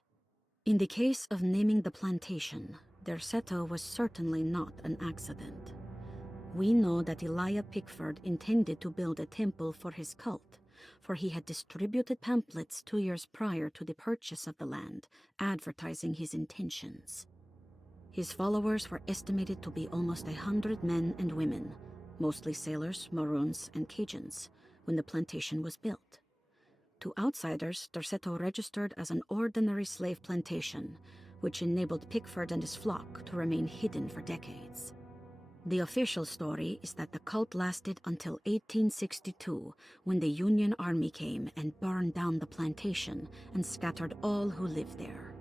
In the case of naming the plantation, Derceto was certainly not an accident. We know that Elijah Pickford intended to build a temple for his cult, for he had distributed pamphlets 2 years prior to the purchase of the land, advertising his intentions. His followers were estimated to be almost 100 men and women, mostly sailors, Maroons, and Cajuns, when the plantation was built. To outsiders, Derceto registered as an ordinary slave plantation, which enabled Pickford and his flock to remain hidden for decades. The official story is that the cult lasted until 1862, when the Union Army came and burned down the plantation and scattered all who lived there.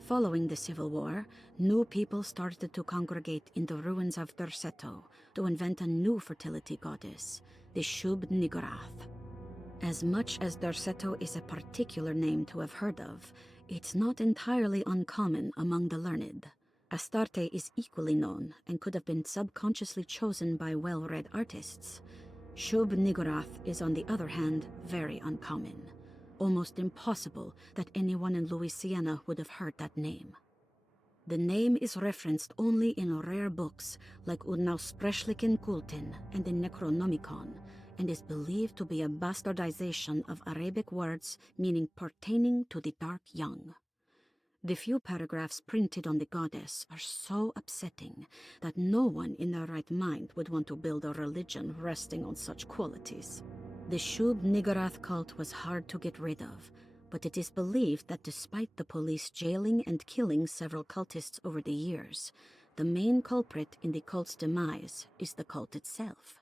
Following the Civil War, new people started to congregate in the ruins of Derceto to invent a new fertility goddess, the Shub Niggurath. As much as Derceto is a particular name to have heard of, it's not entirely uncommon among the learned. Astarte is equally known and could have been subconsciously chosen by well-read artists. Shub-Niggurath is, on the other hand, very uncommon. Almost impossible that anyone in Louisiana would have heard that name. The name is referenced only in rare books like Udnausprechlichen Kulten and the Necronomicon, and is believed to be a bastardization of Arabic words meaning pertaining to the dark young. The few paragraphs printed on the goddess are so upsetting that no one in their right mind would want to build a religion resting on such qualities. The Shub-Niggurath cult was hard to get rid of, but it is believed that despite the police jailing and killing several cultists over the years, the main culprit in the cult's demise is the cult itself,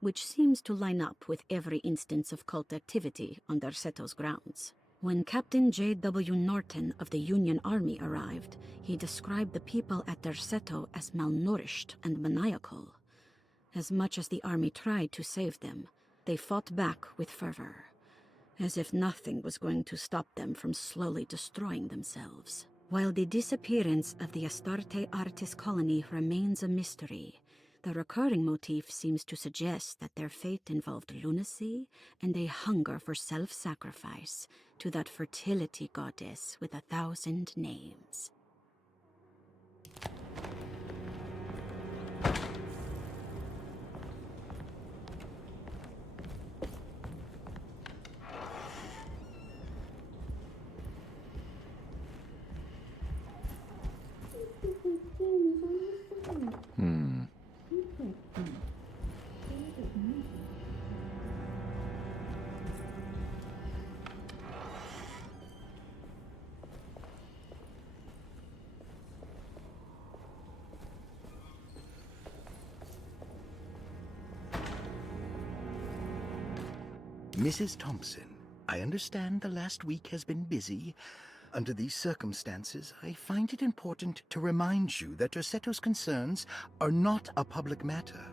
which seems to line up with every instance of cult activity on Derseto's grounds. When Captain J.W. Norton of the Union Army arrived, he described the people at Derceto as malnourished and maniacal. As much as the army tried to save them, they fought back with fervor, as if nothing was going to stop them from slowly destroying themselves. While the disappearance of the Astarte artist colony remains a mystery, the recurring motif seems to suggest that their fate involved lunacy and a hunger for self-sacrifice to that fertility goddess with 1,000 names. Mrs. Thompson, I understand the last week has been busy. Under these circumstances, I find it important to remind you that Derseto's concerns are not a public matter,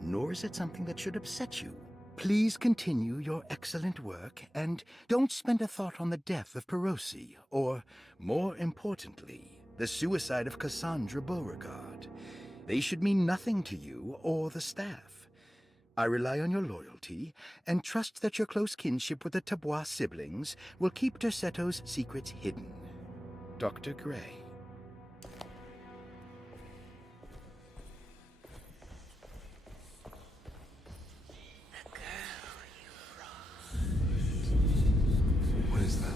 nor is it something that should upset you. Please continue your excellent work, and don't spend a thought on the death of Perosi, or, more importantly, the suicide of Cassandra Beauregard. They should mean nothing to you or the staff. I rely on your loyalty, and trust that your close kinship with the Tabois siblings will keep Derseto's secrets hidden. Dr. Gray. What is that?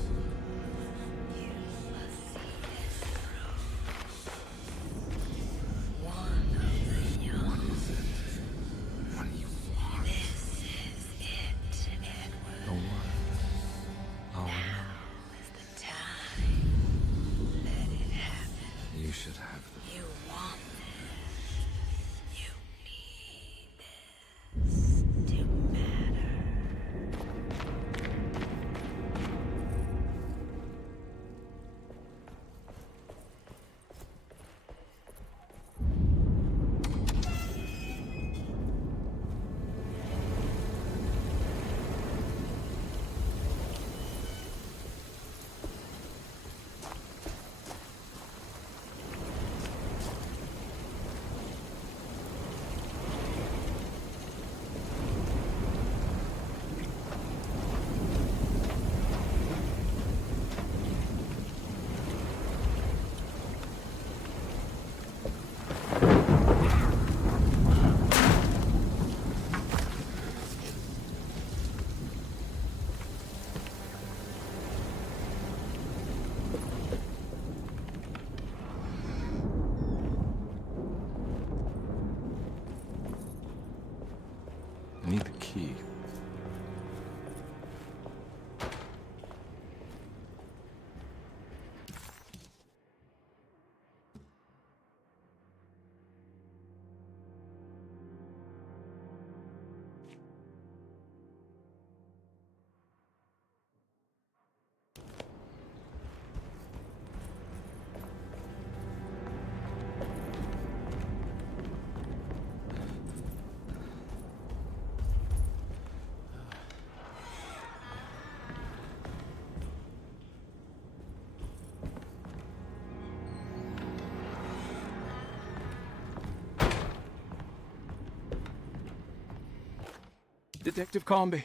Detective Comby,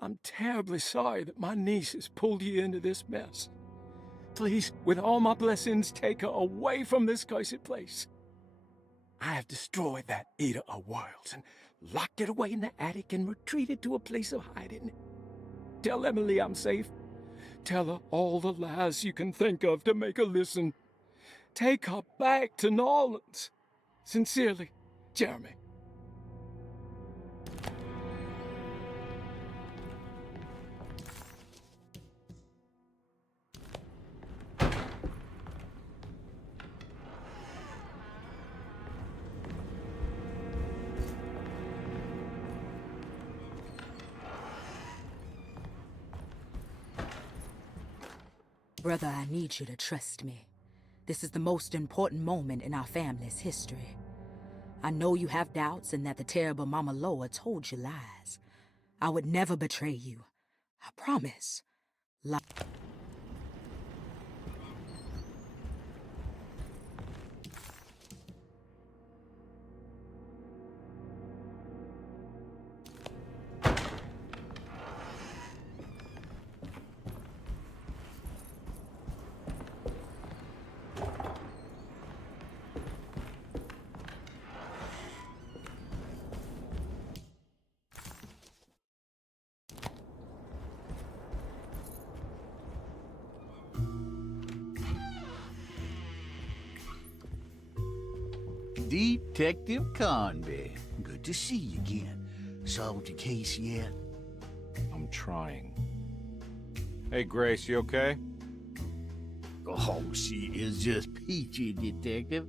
I'm terribly sorry that my niece has pulled you into this mess. Please, with all my blessings, take her away from this cursed place. I have destroyed that Eater of Worlds and locked it away in the attic and retreated to a place of hiding. Tell Emily I'm safe. Tell her all the lies you can think of to make her listen. Take her back to New Orleans. Sincerely, Jeremy. Brother, I need you to trust me. This is the most important moment in our family's history. I know you have doubts and that the terrible Mama Loa told you lies. I would never betray you. I promise. Detective Conby. Good to see you again. Solved your case yet? I'm trying. Hey, Grace, you okay? Oh, she is just peachy, Detective.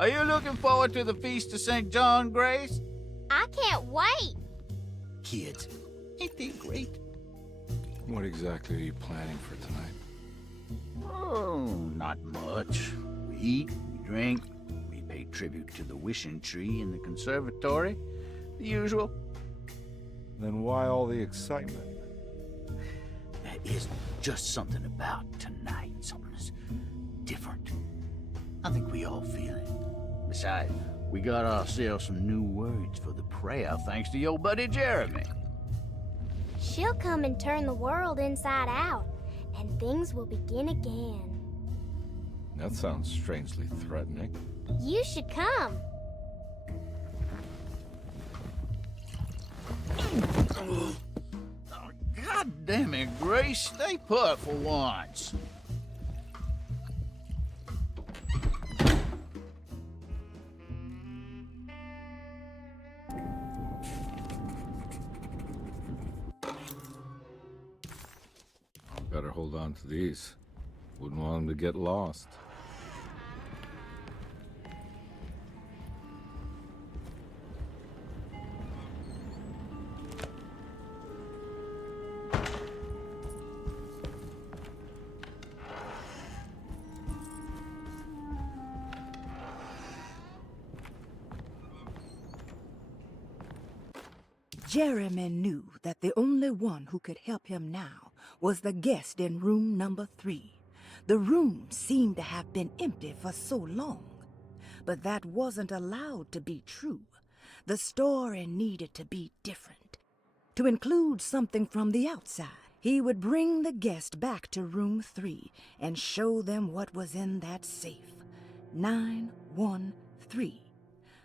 Are you looking forward to the Feast of St. John, Grace? I can't wait. Kids, ain't they great? What exactly are you planning for tonight? Oh, not much. We eat, we drink, we pay tribute to the wishing tree in the conservatory. The usual. Then why all the excitement? There is just something about tonight. Something's different. I think we all feel it. Besides, we got ourselves some new words for the prayer thanks to your buddy Jeremy. She'll come and turn the world inside out, and things will begin again. That sounds strangely threatening. You should come. God damn it, Grace. Stay put for once. Better hold on to these. Wouldn't want them to get lost. Jeremy knew that the only one who could help him now was the guest in room number 3. The room seemed to have been empty for so long. But that wasn't allowed to be true. The story needed to be different. To include something from the outside, he would bring the guest back to room 3 and show them what was in that safe. 913.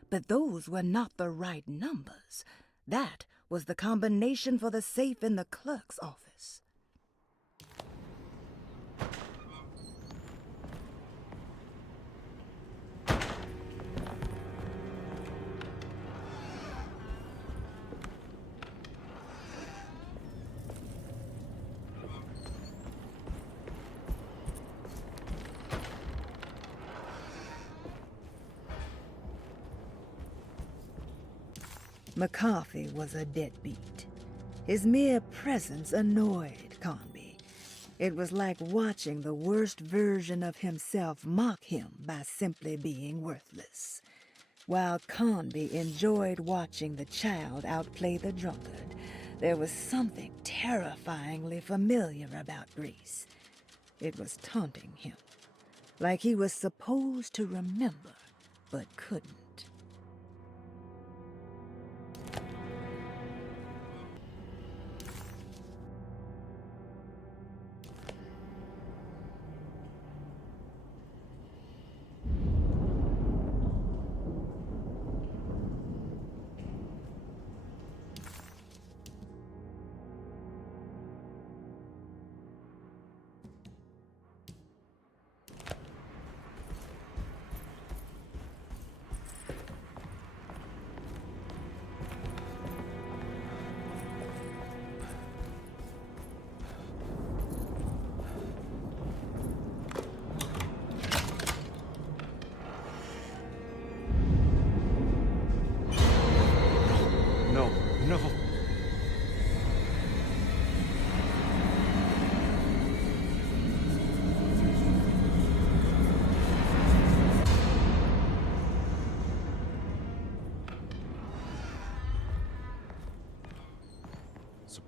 But those were not the right numbers. That was the combination for the safe in the clerk's office. McCarthy was a deadbeat. His mere presence annoyed Conby. It was like watching the worst version of himself mock him by simply being worthless. While Conby enjoyed watching the child outplay the drunkard, there was something terrifyingly familiar about Grace. It was taunting him, like he was supposed to remember, but couldn't.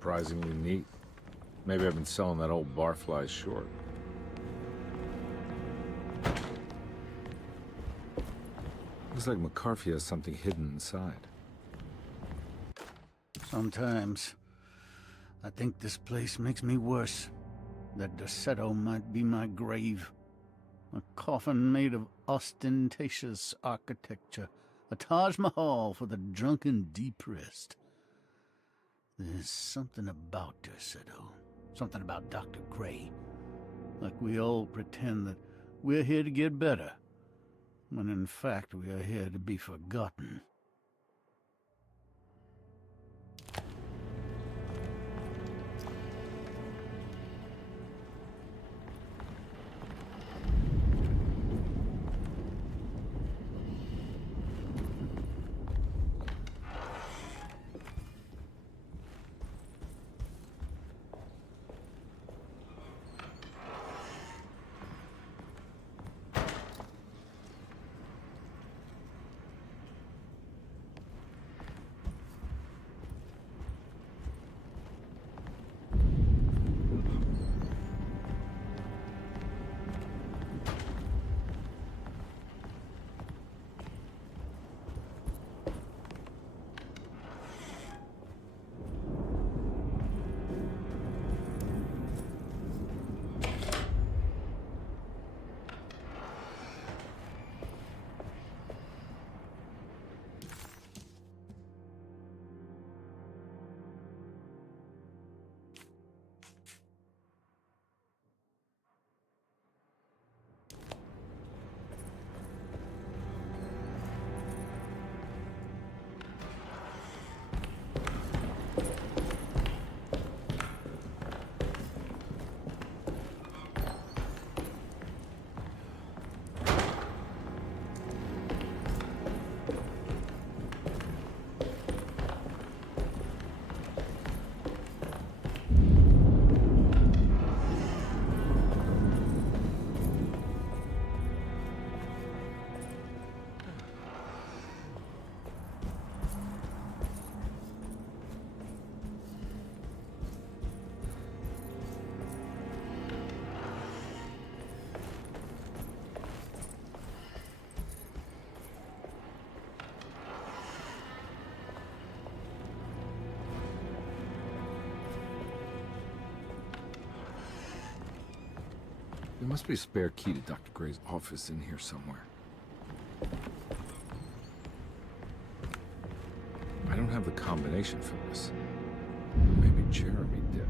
surprisingly neat. Maybe I've been selling that old barfly short. Looks like McCarthy has something hidden inside. Sometimes, I think this place makes me worse. That Derceto might be my grave. A coffin made of ostentatious architecture. A Taj Mahal for the drunken depressed. There's something about Derceto. Something about Dr. Gray. Like we all pretend that we're here to get better, when in fact we are here to be forgotten. There must be a spare key to Dr. Gray's office in here somewhere. I don't have the combination for this. Maybe Jeremy did.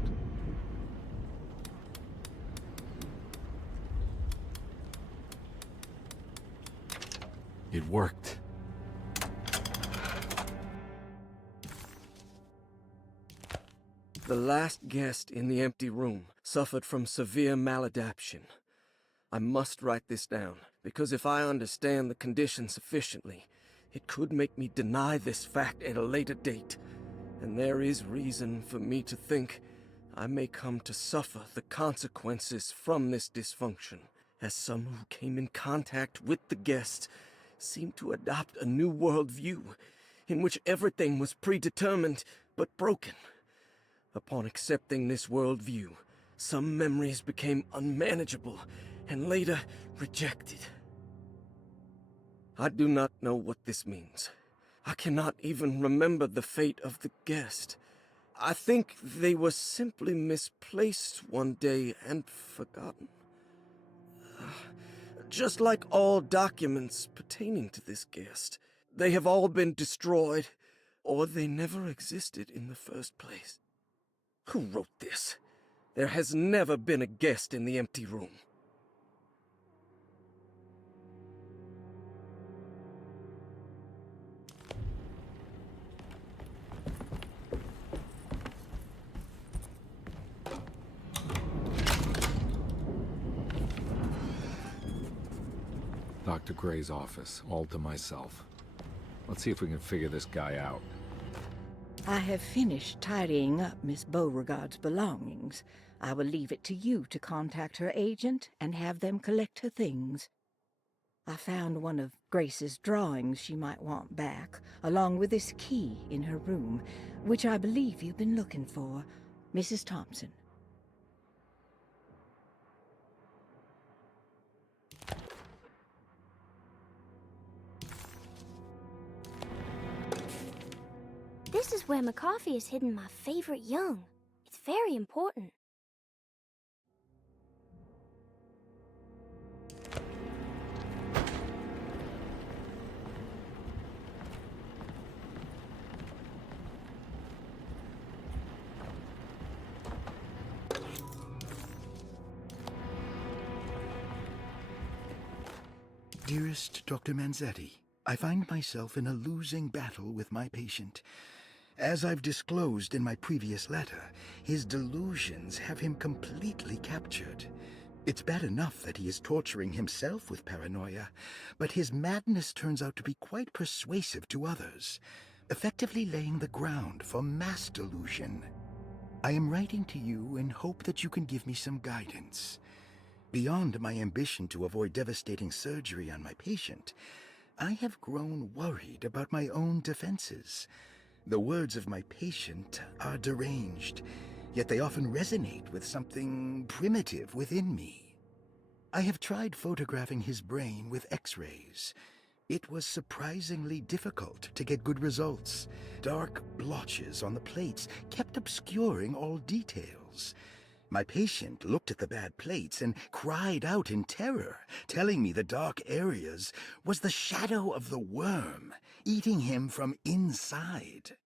It worked. The last guest in the empty room suffered from severe maladaptation. I must write this down, because if I understand the condition sufficiently, it could make me deny this fact at a later date, and there is reason for me to think I may come to suffer the consequences from this dysfunction, as some who came in contact with the guest seemed to adopt a new worldview in which everything was predetermined but broken. Upon accepting this worldview, some memories became unmanageable and later rejected. I do not know what this means. I cannot even remember the fate of the guest. I think they were simply misplaced one day and forgotten. Just like all documents pertaining to this guest, they have all been destroyed, or they never existed in the first place. Who wrote this? There has never been a guest in the empty room. Dr. Gray's office, all to myself. Let's see if we can figure this guy out. I have finished tidying up Miss Beauregard's belongings. I will leave it to you to contact her agent and have them collect her things. I found one of Grace's drawings she might want back, along with this key in her room, which I believe you've been looking for. Mrs. Thompson. This is where McCarthy has hidden my favorite young. It's very important. Dearest Dr. Manzetti, I find myself in a losing battle with my patient. As I've disclosed in my previous letter, his delusions have him completely captured. It's bad enough that he is torturing himself with paranoia, but his madness turns out to be quite persuasive to others, effectively laying the ground for mass delusion. I am writing to you in hope that you can give me some guidance. Beyond my ambition to avoid devastating surgery on my patient, I have grown worried about my own defenses. The words of my patient are deranged, yet they often resonate with something primitive within me. I have tried photographing his brain with X-rays. It was surprisingly difficult to get good results. Dark blotches on the plates kept obscuring all details. My patient looked at the bad plates and cried out in terror, telling me the dark areas was the shadow of the worm, eating him from inside.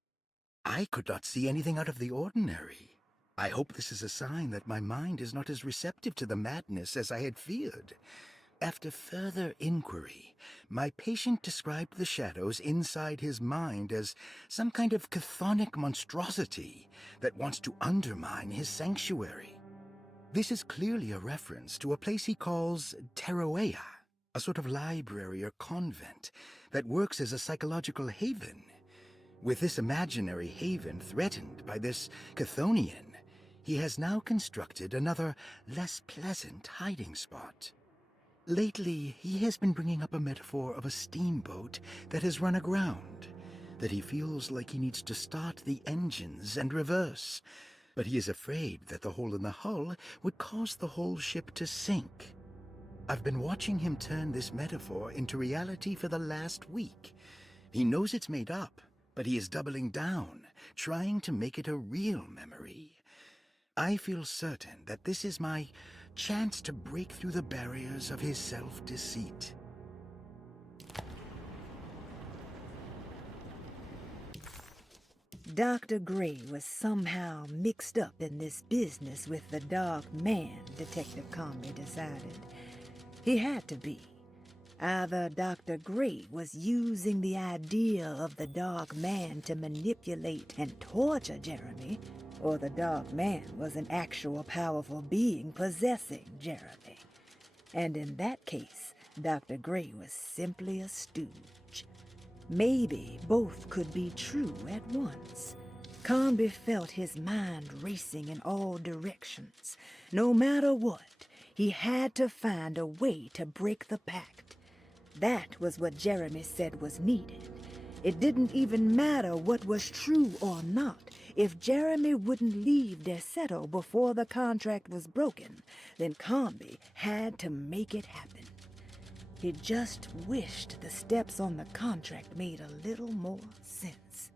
I could not see anything out of the ordinary. I hope this is a sign that my mind is not as receptive to the madness as I had feared. After further inquiry, my patient described the shadows inside his mind as some kind of chthonic monstrosity that wants to undermine his sanctuary. This is clearly a reference to a place he calls Tarawea, a sort of library or convent that works as a psychological haven. With this imaginary haven threatened by this Chthonian, he has now constructed another, less pleasant hiding spot. Lately, he has been bringing up a metaphor of a steamboat that has run aground, that he feels like he needs to start the engines and reverse, but he is afraid that the hole in the hull would cause the whole ship to sink. I've been watching him turn this metaphor into reality for the last week. He knows it's made up, but he is doubling down, trying to make it a real memory. I feel certain that this is my chance to break through the barriers of his self-deceit. Dr. Gray was somehow mixed up in this business with the Dark Man, Detective Conley decided. He had to be. Either Dr. Gray was using the idea of the Dark Man to manipulate and torture Jeremy, or the Dark Man was an actual powerful being possessing Jeremy. And in that case, Dr. Gray was simply a stooge. Maybe both could be true at once. Conby felt his mind racing in all directions. No matter what, he had to find a way to break the pact. That was what Jeremy said was needed. It didn't even matter what was true or not. If Jeremy wouldn't leave Derceto before the contract was broken, then Conby had to make it happen. He just wished the steps on the contract made a little more sense.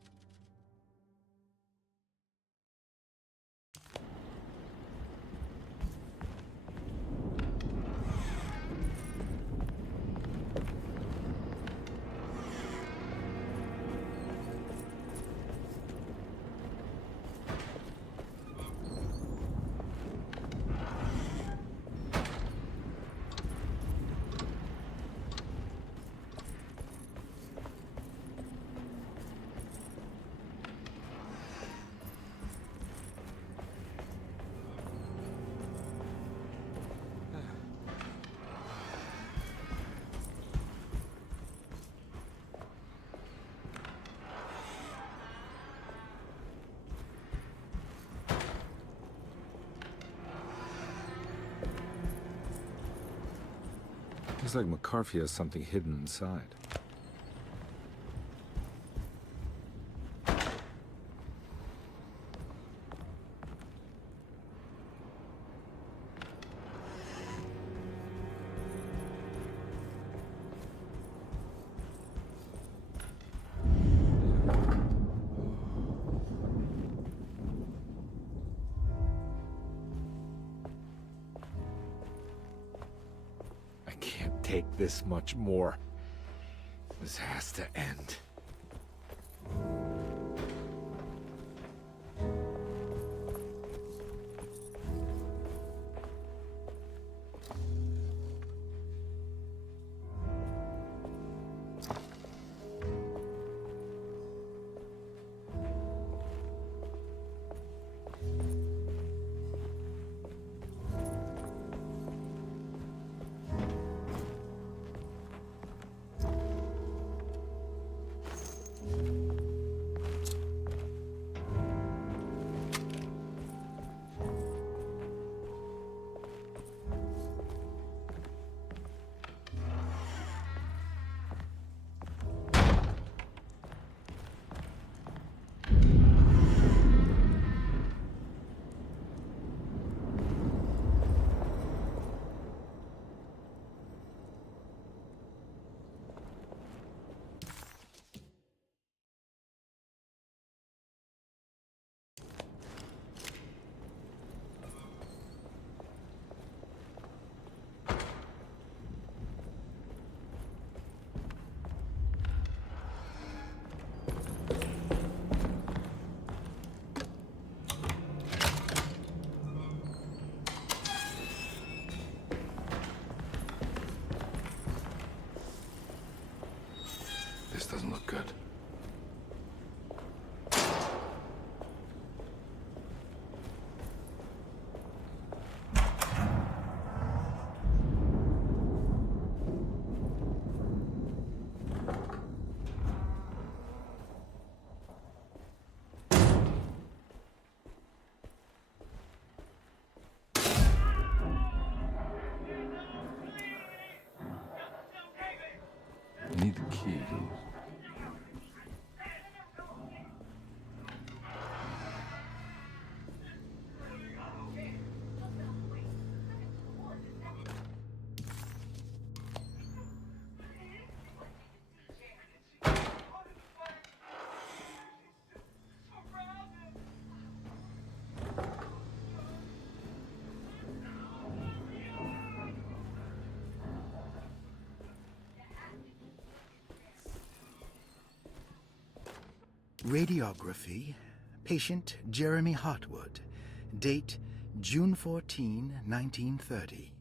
Looks like McCarthy has something hidden inside. take this much more. This has to end. This doesn't look good. I need the key. Radiography, patient Jeremy Hartwood, date June 14, 1930.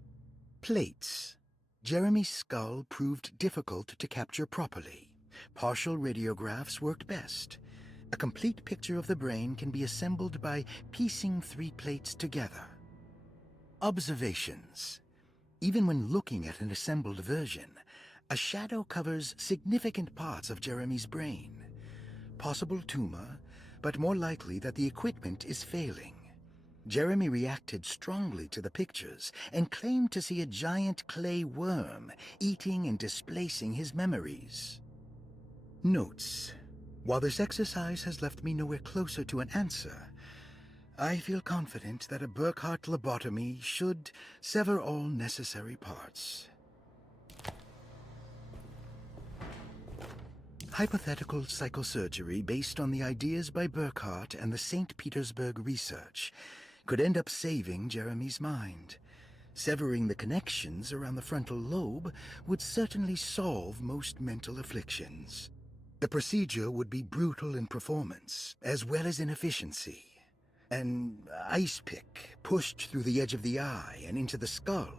Plates. Jeremy's skull proved difficult to capture properly. Partial radiographs worked best. A complete picture of the brain can be assembled by piecing 3 plates together. Observations. Even when looking at an assembled version, a shadow covers significant parts of Jeremy's brain. Possible tumor, but more likely that the equipment is failing. Jeremy reacted strongly to the pictures and claimed to see a giant clay worm eating and displacing his memories. Notes. While this exercise has left me nowhere closer to an answer, I feel confident that a Burkhart lobotomy should sever all necessary parts. Hypothetical psychosurgery based on the ideas by Burkhart and the St. Petersburg research could end up saving Jeremy's mind. Severing the connections around the frontal lobe would certainly solve most mental afflictions. The procedure would be brutal in performance, as well as in efficiency. An ice pick pushed through the edge of the eye and into the skull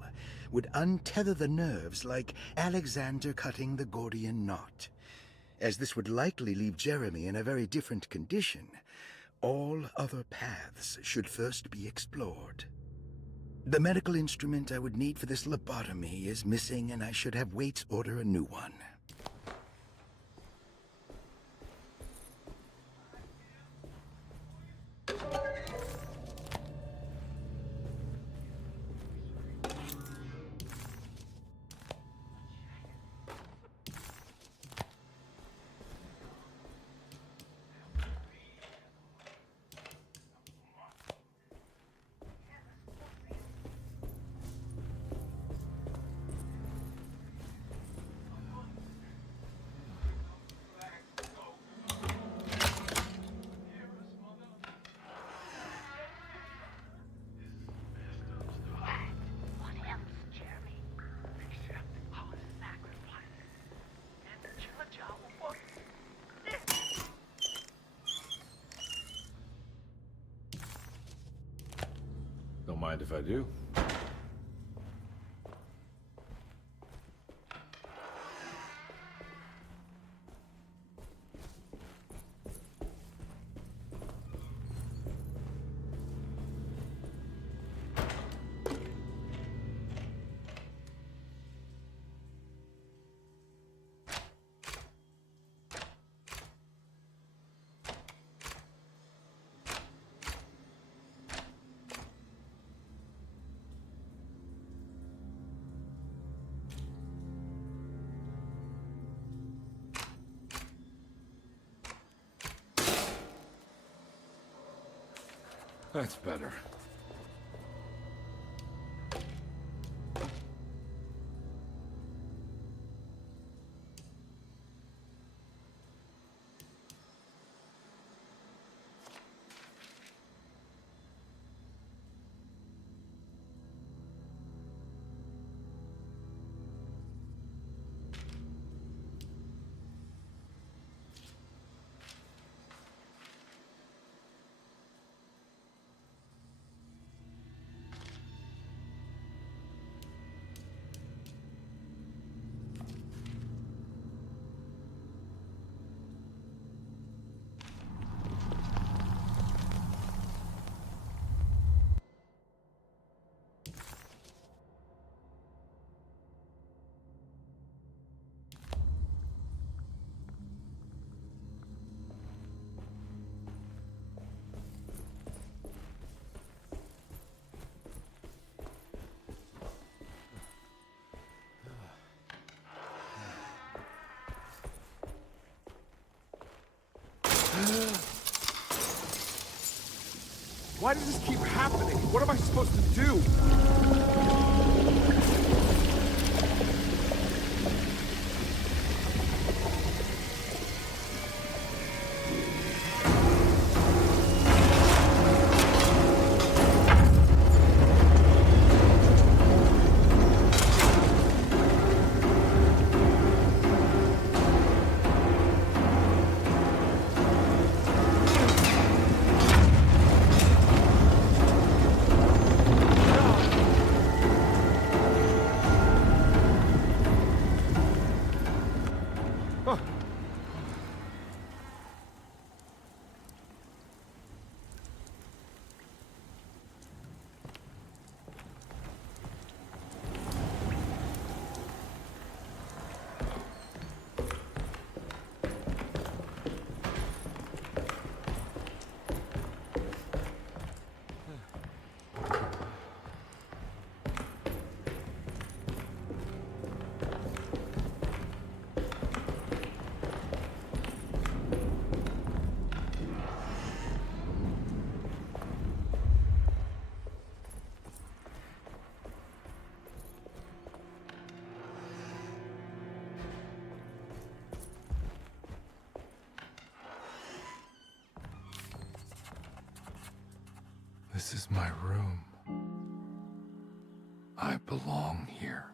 would untether the nerves like Alexander cutting the Gordian knot. As this would likely leave Jeremy in a very different condition, all other paths should first be explored. The medical instrument I would need for this lobotomy is missing, and I should have Waits order a new one. if I do. That's better. Why does this keep happening? What am I supposed to do? This is my room. I belong here.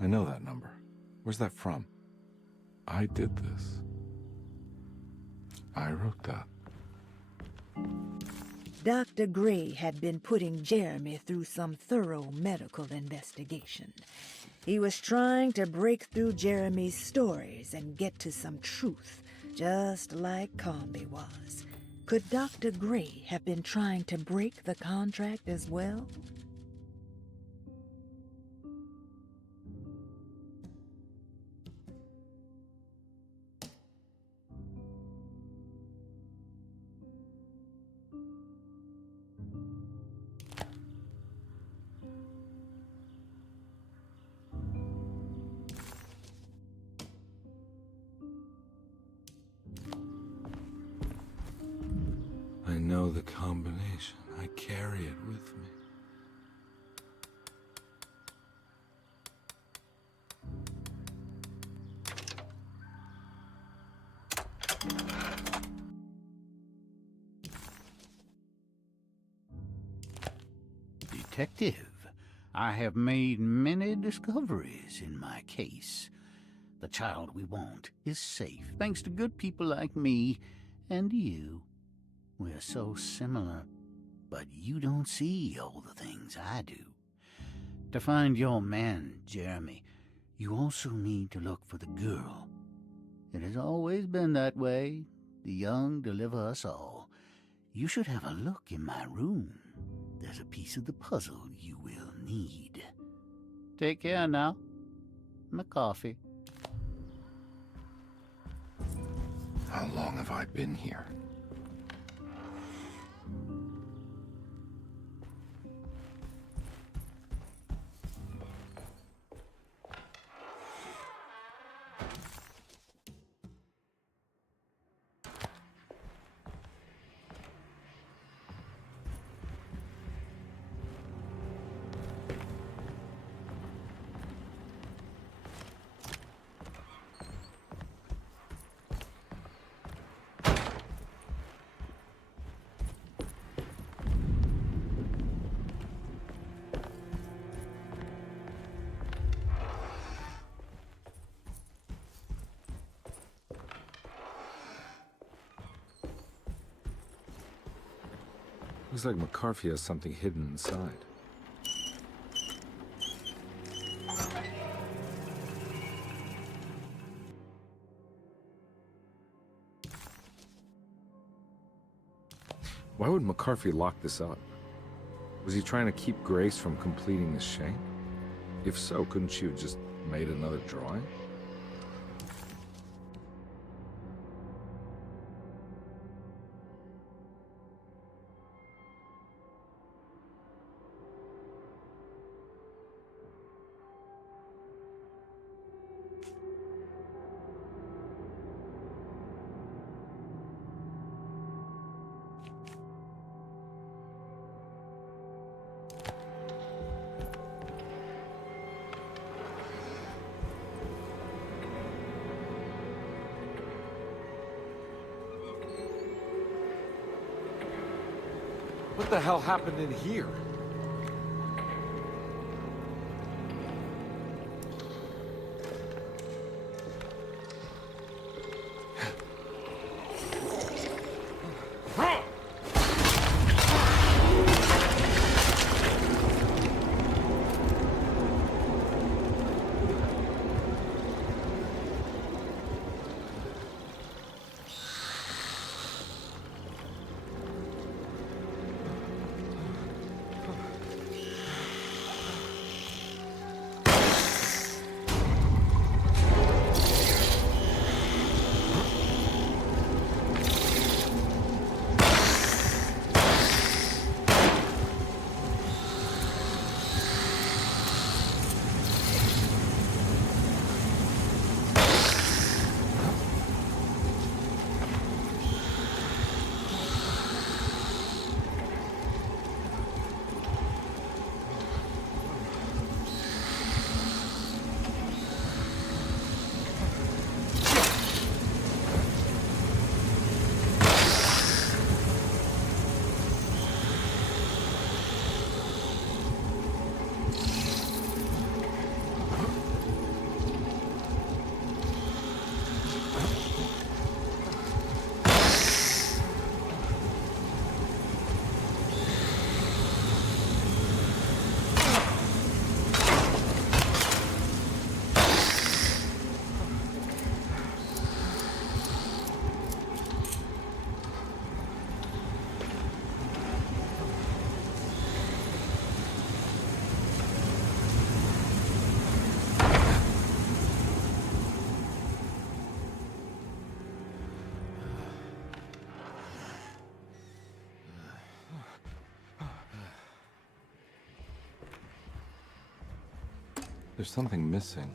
I know that number. Where's that from? I did this. I wrote that. Dr. Gray had been putting Jeremy through some thorough medical investigation. He was trying to break through Jeremy's stories and get to some truth, just like Comby was. Could Dr. Gray have been trying to break the contract as well? I know the combination. I carry it with me. Detective. I have made many discoveries in my case. The child we want is safe, thanks to good people like me and you. We're so similar, but you don't see all the things I do. To find your man, Jeremy, you also need to look for the girl. It has always been that way. The young deliver us all. You should have a look in my room. There's a piece of the puzzle you will need. Take care now. My coffee. How long have I been here? Looks like McCarthy has something hidden inside. Why would McCarthy lock this up? Was he trying to keep Grace from completing the shank? If so, couldn't she have just made another drawing? What the hell happened in here? There's something missing.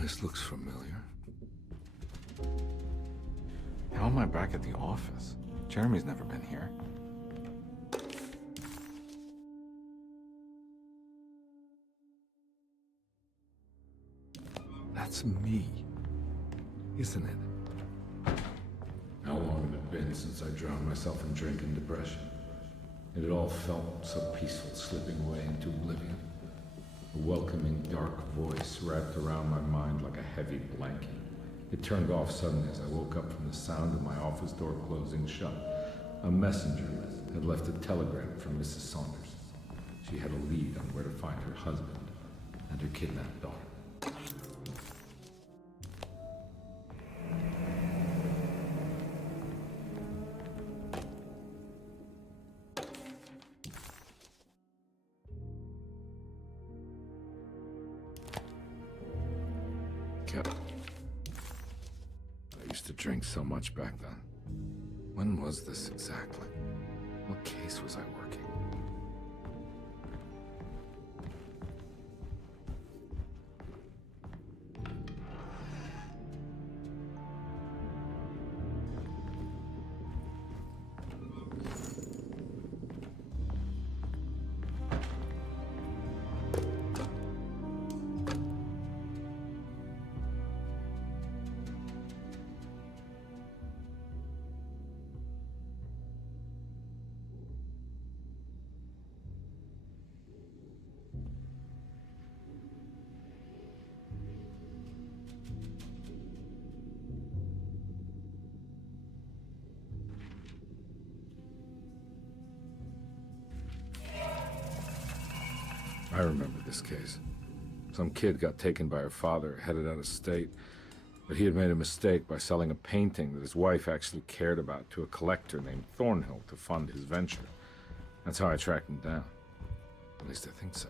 Place looks familiar. How am I back at the office? Jeremy's never been here. That's me, isn't it? How long had it been since I drowned myself in drink and depression? It had all felt so peaceful, slipping away into oblivion. A welcoming, dark voice wrapped around my mind like a heavy blanket. It turned off suddenly as I woke up from the sound of my office door closing shut. A messenger had left a telegram from Mrs. Saunders. She had a lead on where to find her husband and her kidnapped daughter. I used to drink so much back then. When was this exactly? What case was I working? I remember this case. Some kid got taken by her father, headed out of state, but he had made a mistake by selling a painting that his wife actually cared about to a collector named Thornhill to fund his venture. That's how I tracked him down. At least I think so.